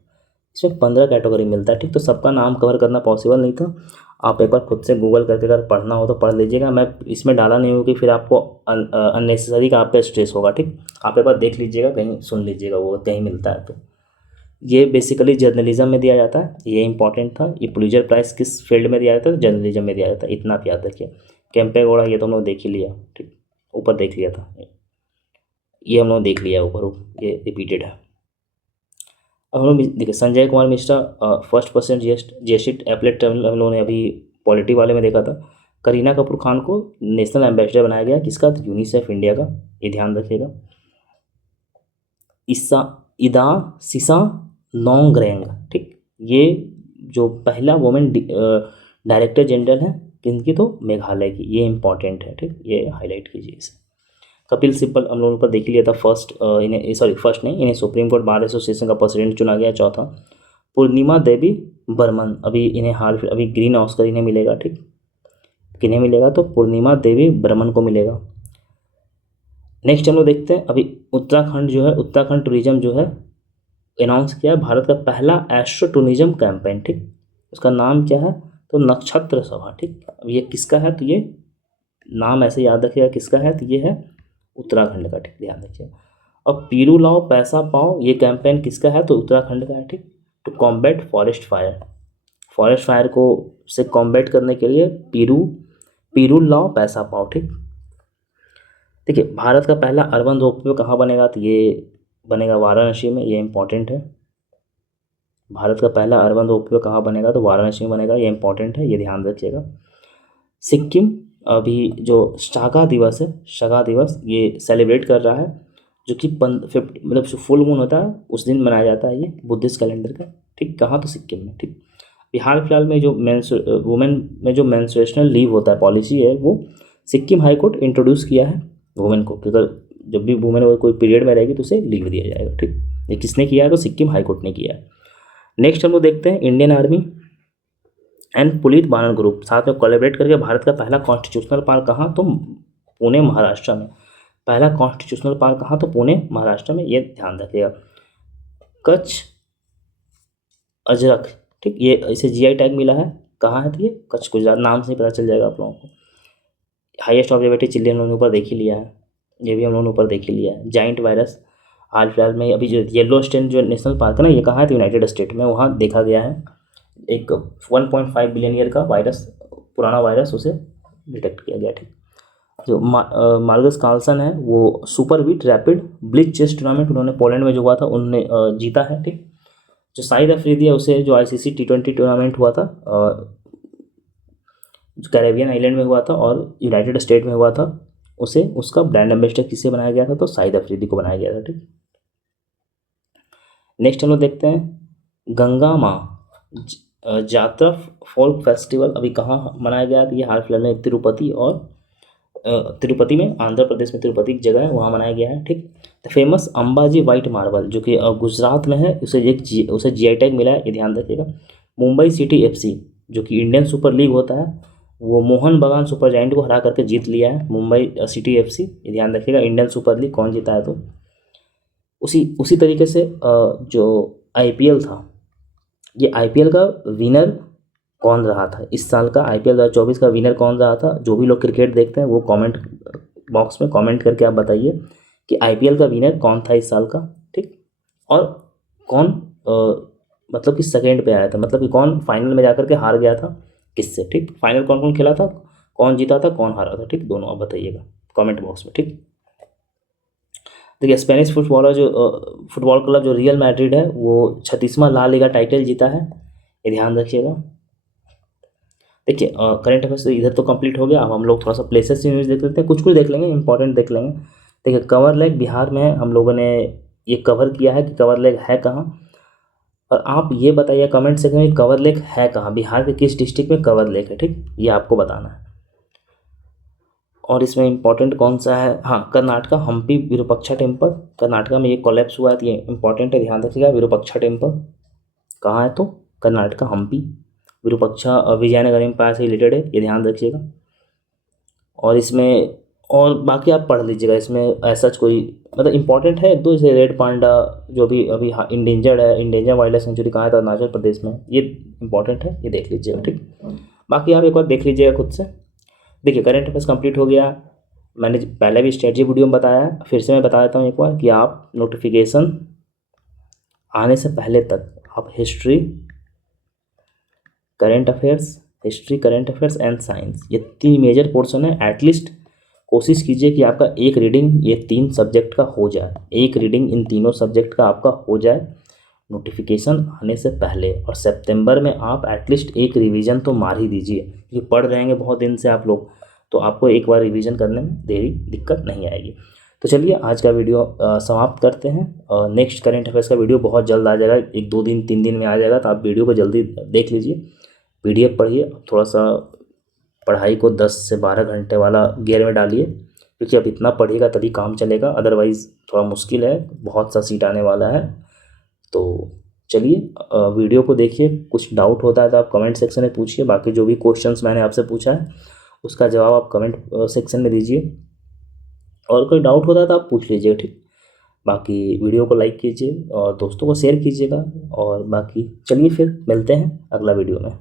इसमें 15 कैटेगरी मिलता है, ठीक। तो सबका नाम कवर करना पॉसिबल नहीं था। आप एक बार खुद से गूगल करके अगर पढ़ना हो तो पढ़ लीजिएगा। मैं इसमें डाला नहीं हूँ कि फिर आपको अननेसेसरी का आप पे स्ट्रेस होगा, ठीक। आप एक बार देख लीजिएगा, कहीं सुन लीजिएगा, वो कहीं मिलता है तो। ये बेसिकली जर्नलिज्म में दिया जाता है, ये इंपॉर्टेंट था। ये पुलित्जर प्राइज किस फील्ड में दिया जाता है? जर्नलिज्म में दिया जाता है, इतना आप याद रखिए। कैंपे गौड़ा ये तो हम लोग देख ही लिया, ठीक। ऊपर देख लिया था, ये हम लोग देख लिया ऊपर, ये रिपीटेड है। अब हम लोग देखिए Sanjay Kumar Mishra first person GST appellate हम लोगों ने अभी पॉलिटी वाले में देखा था। करीना कपूर खान को नेशनल एम्बेसडर बनाया गया, किसका? तो यूनिसेफ इंडिया का, ये ध्यान रखिएगा। इदा सिसा नोंगरेंग, ठीक। ये जो पहला वुमेन डायरेक्टर जनरल है, किनकी? तो मेघालय की। ये इंपॉर्टेंट है, ठीक। ये हाईलाइट कीजिए इसे। कपिल सिब्बल हम लोगों पर देख लिया था, फर्स्ट नहीं, इन्हें सुप्रीम कोर्ट बार एसोसिएशन का प्रेसिडेंट चुना गया, चौथा। पूर्णिमा देवी बर्मन, अभी इन्हें अभी ग्रीन ऑस्कर इन्हें मिलेगा, ठीक। किन्हें मिलेगा? तो पूर्णिमा देवी बर्मन को मिलेगा। नेक्स्ट हम लोग देखते हैं, अभी उत्तराखंड जो है, उत्तराखंड टूरिज्म जो है अनाउंस किया भारत का पहला एस्ट्रो टूरिज्म कैंपेन, ठीक। उसका नाम क्या है? तो नक्षत्र सभा, ठीक। अब ये किसका है? तो ये नाम ऐसे याद रखिएगा किसका है, तो ये है उत्तराखंड का, ठीक। ध्यान रखिए। अब पीरू लाओ पैसा पाओ, ये कैंपेन किसका है? तो उत्तराखंड का है, ठीक। टू कॉम्बैट फॉरेस्ट फायर को से कॉम्बैट करने के लिए पीरू लाओ पैसा पाओ, ठीक। देखिए भारत का पहला अर्बन रोपवे कहाँ बनेगा? तो ये बनेगा वाराणसी में, ये इंपॉर्टेंट है। भारत का पहला अर्बन रोपवे कहाँ बनेगा? तो वाराणसी में बनेगा, ये इंपॉर्टेंट है, ये ध्यान रखिएगा। सिक्किम अभी जो शागा दिवस है, शागा दिवस ये सेलिब्रेट कर रहा है, जो कि 50 मतलब फुल मून होता है उस दिन मनाया जाता है, ये बुद्धिस्ट कैलेंडर का, ठीक। कहाँ? तो सिक्किम में, ठीक। हाल फिलहाल में जो वुमेन में जो मेंस्ट्रुएशनल लीव होता है पॉलिसी है, वो सिक्किम हाई कोर्ट इंट्रोड्यूस किया है वुमेन को, क्योंकि जब भी वुमेन कोई पीरियड में रहेगी तो उसे लीव दिया जाएगा, ठीक। ये किसने किया है? तो सिक्किम हाई कोर्ट ने किया है। नेक्स्ट हम लोग देखते हैं इंडियन आर्मी एंड पुलिस बानर ग्रुप साथ में कोलैबोरेट करके भारत का पहला कॉन्स्टिट्यूशनल पार्क कहाँ? तो पुणे महाराष्ट्र में। पहला कॉन्स्टिट्यूशनल पार्क कहाँ? तो पुणे महाराष्ट्र में, ये ध्यान रखिएगा। कच्छ अजरक, ठीक। ये इसे GI टैग मिला है, कहाँ है? तो ये कच्छ गुजरात, नाम से ही पता चल जाएगा आप लोगों को। हाईएस्ट ऑब्जर्वेटरी चिल्ली हम लोगों ने ऊपर देख ही लिया है, ये भी हम लोगों ने ऊपर देख ही लिया है। जाइंट वायरस हाल फिलहाल में अभी जो येलोस्टोन जो नेशनल पार्क है ना, ये कहाँ है? तो यूनाइटेड स्टेट में, वहाँ देखा गया है एक 1.5 बिलियन ईयर का वायरस, पुराना वायरस, उसे डिटेक्ट किया गया, ठीक। जो मार्गस कार्लसन है, वो super bet rapid blitz chess tournament उन्होंने पोलैंड में जो हुआ था उन्होंने जीता है, ठीक। जो शाहिद अफरीदी है, उसे जो ICC T20 टूर्नामेंट हुआ था जो कैरेबियन आइलैंड में हुआ था और यूनाइटेड स्टेट में हुआ था, उसे उसका ब्रांड एम्बेसडर किसे बनाया गया था? तो शाहिद अफरीदी को बनाया गया था, ठीक। नेक्स्ट हम लोग देखते हैं गंगा माँ जात्रा फोल्क फेस्टिवल अभी कहाँ मनाया गया? तो ये हाल फिलहाल में तिरुपति में, आंध्र प्रदेश में तिरुपति की जगह है, वहाँ मनाया गया है, ठीक। The famous Ambaji white marble जो कि गुजरात में है, उसे GI टैग मिला है, ये ध्यान रखिएगा। मुंबई सिटी FC जो कि इंडियन सुपर लीग होता है, वो मोहन बगान सुपर जायंट को हरा करके जीत लिया है मुंबई सिटी एफसी, ये ध्यान रखिएगा। इंडियन सुपर लीग कौन जीता है, तो उसी उसी तरीके से जो आईपीएल था, ये आईपीएल का विनर कौन रहा था इस साल का, आईपीएल 2024 का विनर कौन रहा था। जो भी लोग क्रिकेट देखते हैं वो कमेंट बॉक्स में कमेंट करके आप बताइए कि आईपीएल का विनर कौन था इस साल का, ठीक। और कौन मतलब कि सेकेंड पे आया था, मतलब कि कौन फाइनल में जाकर के हार गया था किससे, ठीक। फाइनल कौन कौन खेला था, कौन जीता था, कौन हारा था, ठीक। दोनों आप बताइएगा कमेंट बॉक्स में, ठीक। देखिए स्पेनिश फुटबॉलर जो फुटबॉल क्लब जो रियल मैड्रिड है वो 36वां ला लीगा टाइटल जीता है, ये ध्यान रखिएगा। देखिए करंट अफेयर्स इधर तो कंप्लीट हो गया। अब हम लोग थोड़ा सा प्लेसेस की न्यूज़ देख लेते हैं, कुछ कुछ देख लेंगे, इंपॉर्टेंट देख लेंगे। देखिए कवर लेक बिहार में हम लोगों ने ये कवर किया है कि कवर लेक है कहाँ, और आप ये बताइए कमेंट सेक्शन में कवर लेक है कहाँ, बिहार के किस डिस्ट्रिक्ट में कवर लेक है, ठीक। ये आपको बताना है। और इसमें इंपॉर्टेंट कौन सा है, हाँ कर्नाटका हम्पी विरूपाक्षा टेम्पल, कर्नाटका में ये कोलैप्स हुआ है, तो ये इंपॉर्टेंट है, ध्यान रखिएगा। विरूपाक्षा टेम्पल कहाँ है, तो कर्नाटका हम्पी विरूपाक्षा विजयनगर एम्पायर से रिलेटेड है, ये ध्यान रखिएगा। और इसमें और बाकी आप पढ़ लीजिएगा, इसमें ऐसा कोई मतलब इंपॉर्टेंट है एक दो, जैसे रेड पांडा जो भी अभी इंडेंजर्ड है, इंडेंजर वाइल्ड लाइफ सेंचुरी कहाँ है, तो अरुणाचल प्रदेश में, ये इंपॉर्टेंट है, ये देख लीजिएगा, ठीक। बाकी आप एक बार देख लीजिएगा खुद से। देखिए करंट अफेयर्स कंप्लीट हो गया। मैंने पहले भी स्ट्रेटजी वीडियो में बताया है, फिर से मैं बता देता हूँ एक बार कि आप नोटिफिकेशन आने से पहले तक आप history, current affairs, history current affairs and science, ये 3 मेजर पोर्शन है। एटलीस्ट कोशिश कीजिए कि आपका एक रीडिंग ये 3 सब्जेक्ट का हो जाए, एक रीडिंग इन तीनों सब्जेक्ट का आपका हो जाए नोटिफिकेशन आने से पहले। और सितंबर में आप एटलीस्ट एक रिवीजन तो मार ही दीजिए, क्योंकि पढ़ रहेंगे बहुत दिन से आप लोग, तो आपको एक बार रिवीजन करने में देरी दिक्कत नहीं आएगी। तो चलिए आज का वीडियो समाप्त करते हैं। नेक्स्ट करंट अफेयर्स का वीडियो बहुत जल्द आ जाएगा, 1-2 दिन 3 दिन में आ जाएगा, तो आप वीडियो को जल्दी देख लीजिए, पीडीएफ पढ़िए। थोड़ा सा पढ़ाई को 10 से 12 घंटे वाला गियर में डालिए, क्योंकि अब इतना पढ़िएगा तभी काम चलेगा, अदरवाइज़ थोड़ा मुश्किल है, बहुत सा सीट आने वाला है। तो चलिए वीडियो को देखिए, कुछ डाउट होता है तो आप कमेंट सेक्शन में पूछिए। बाकी जो भी क्वेश्चंस मैंने आपसे पूछा है उसका जवाब आप कमेंट सेक्शन में दीजिए, और कोई डाउट होता है तो आप पूछ लीजिए, ठीक। बाकी वीडियो को लाइक कीजिए और दोस्तों को शेयर कीजिएगा, और बाकी चलिए फिर मिलते हैं अगला वीडियो में।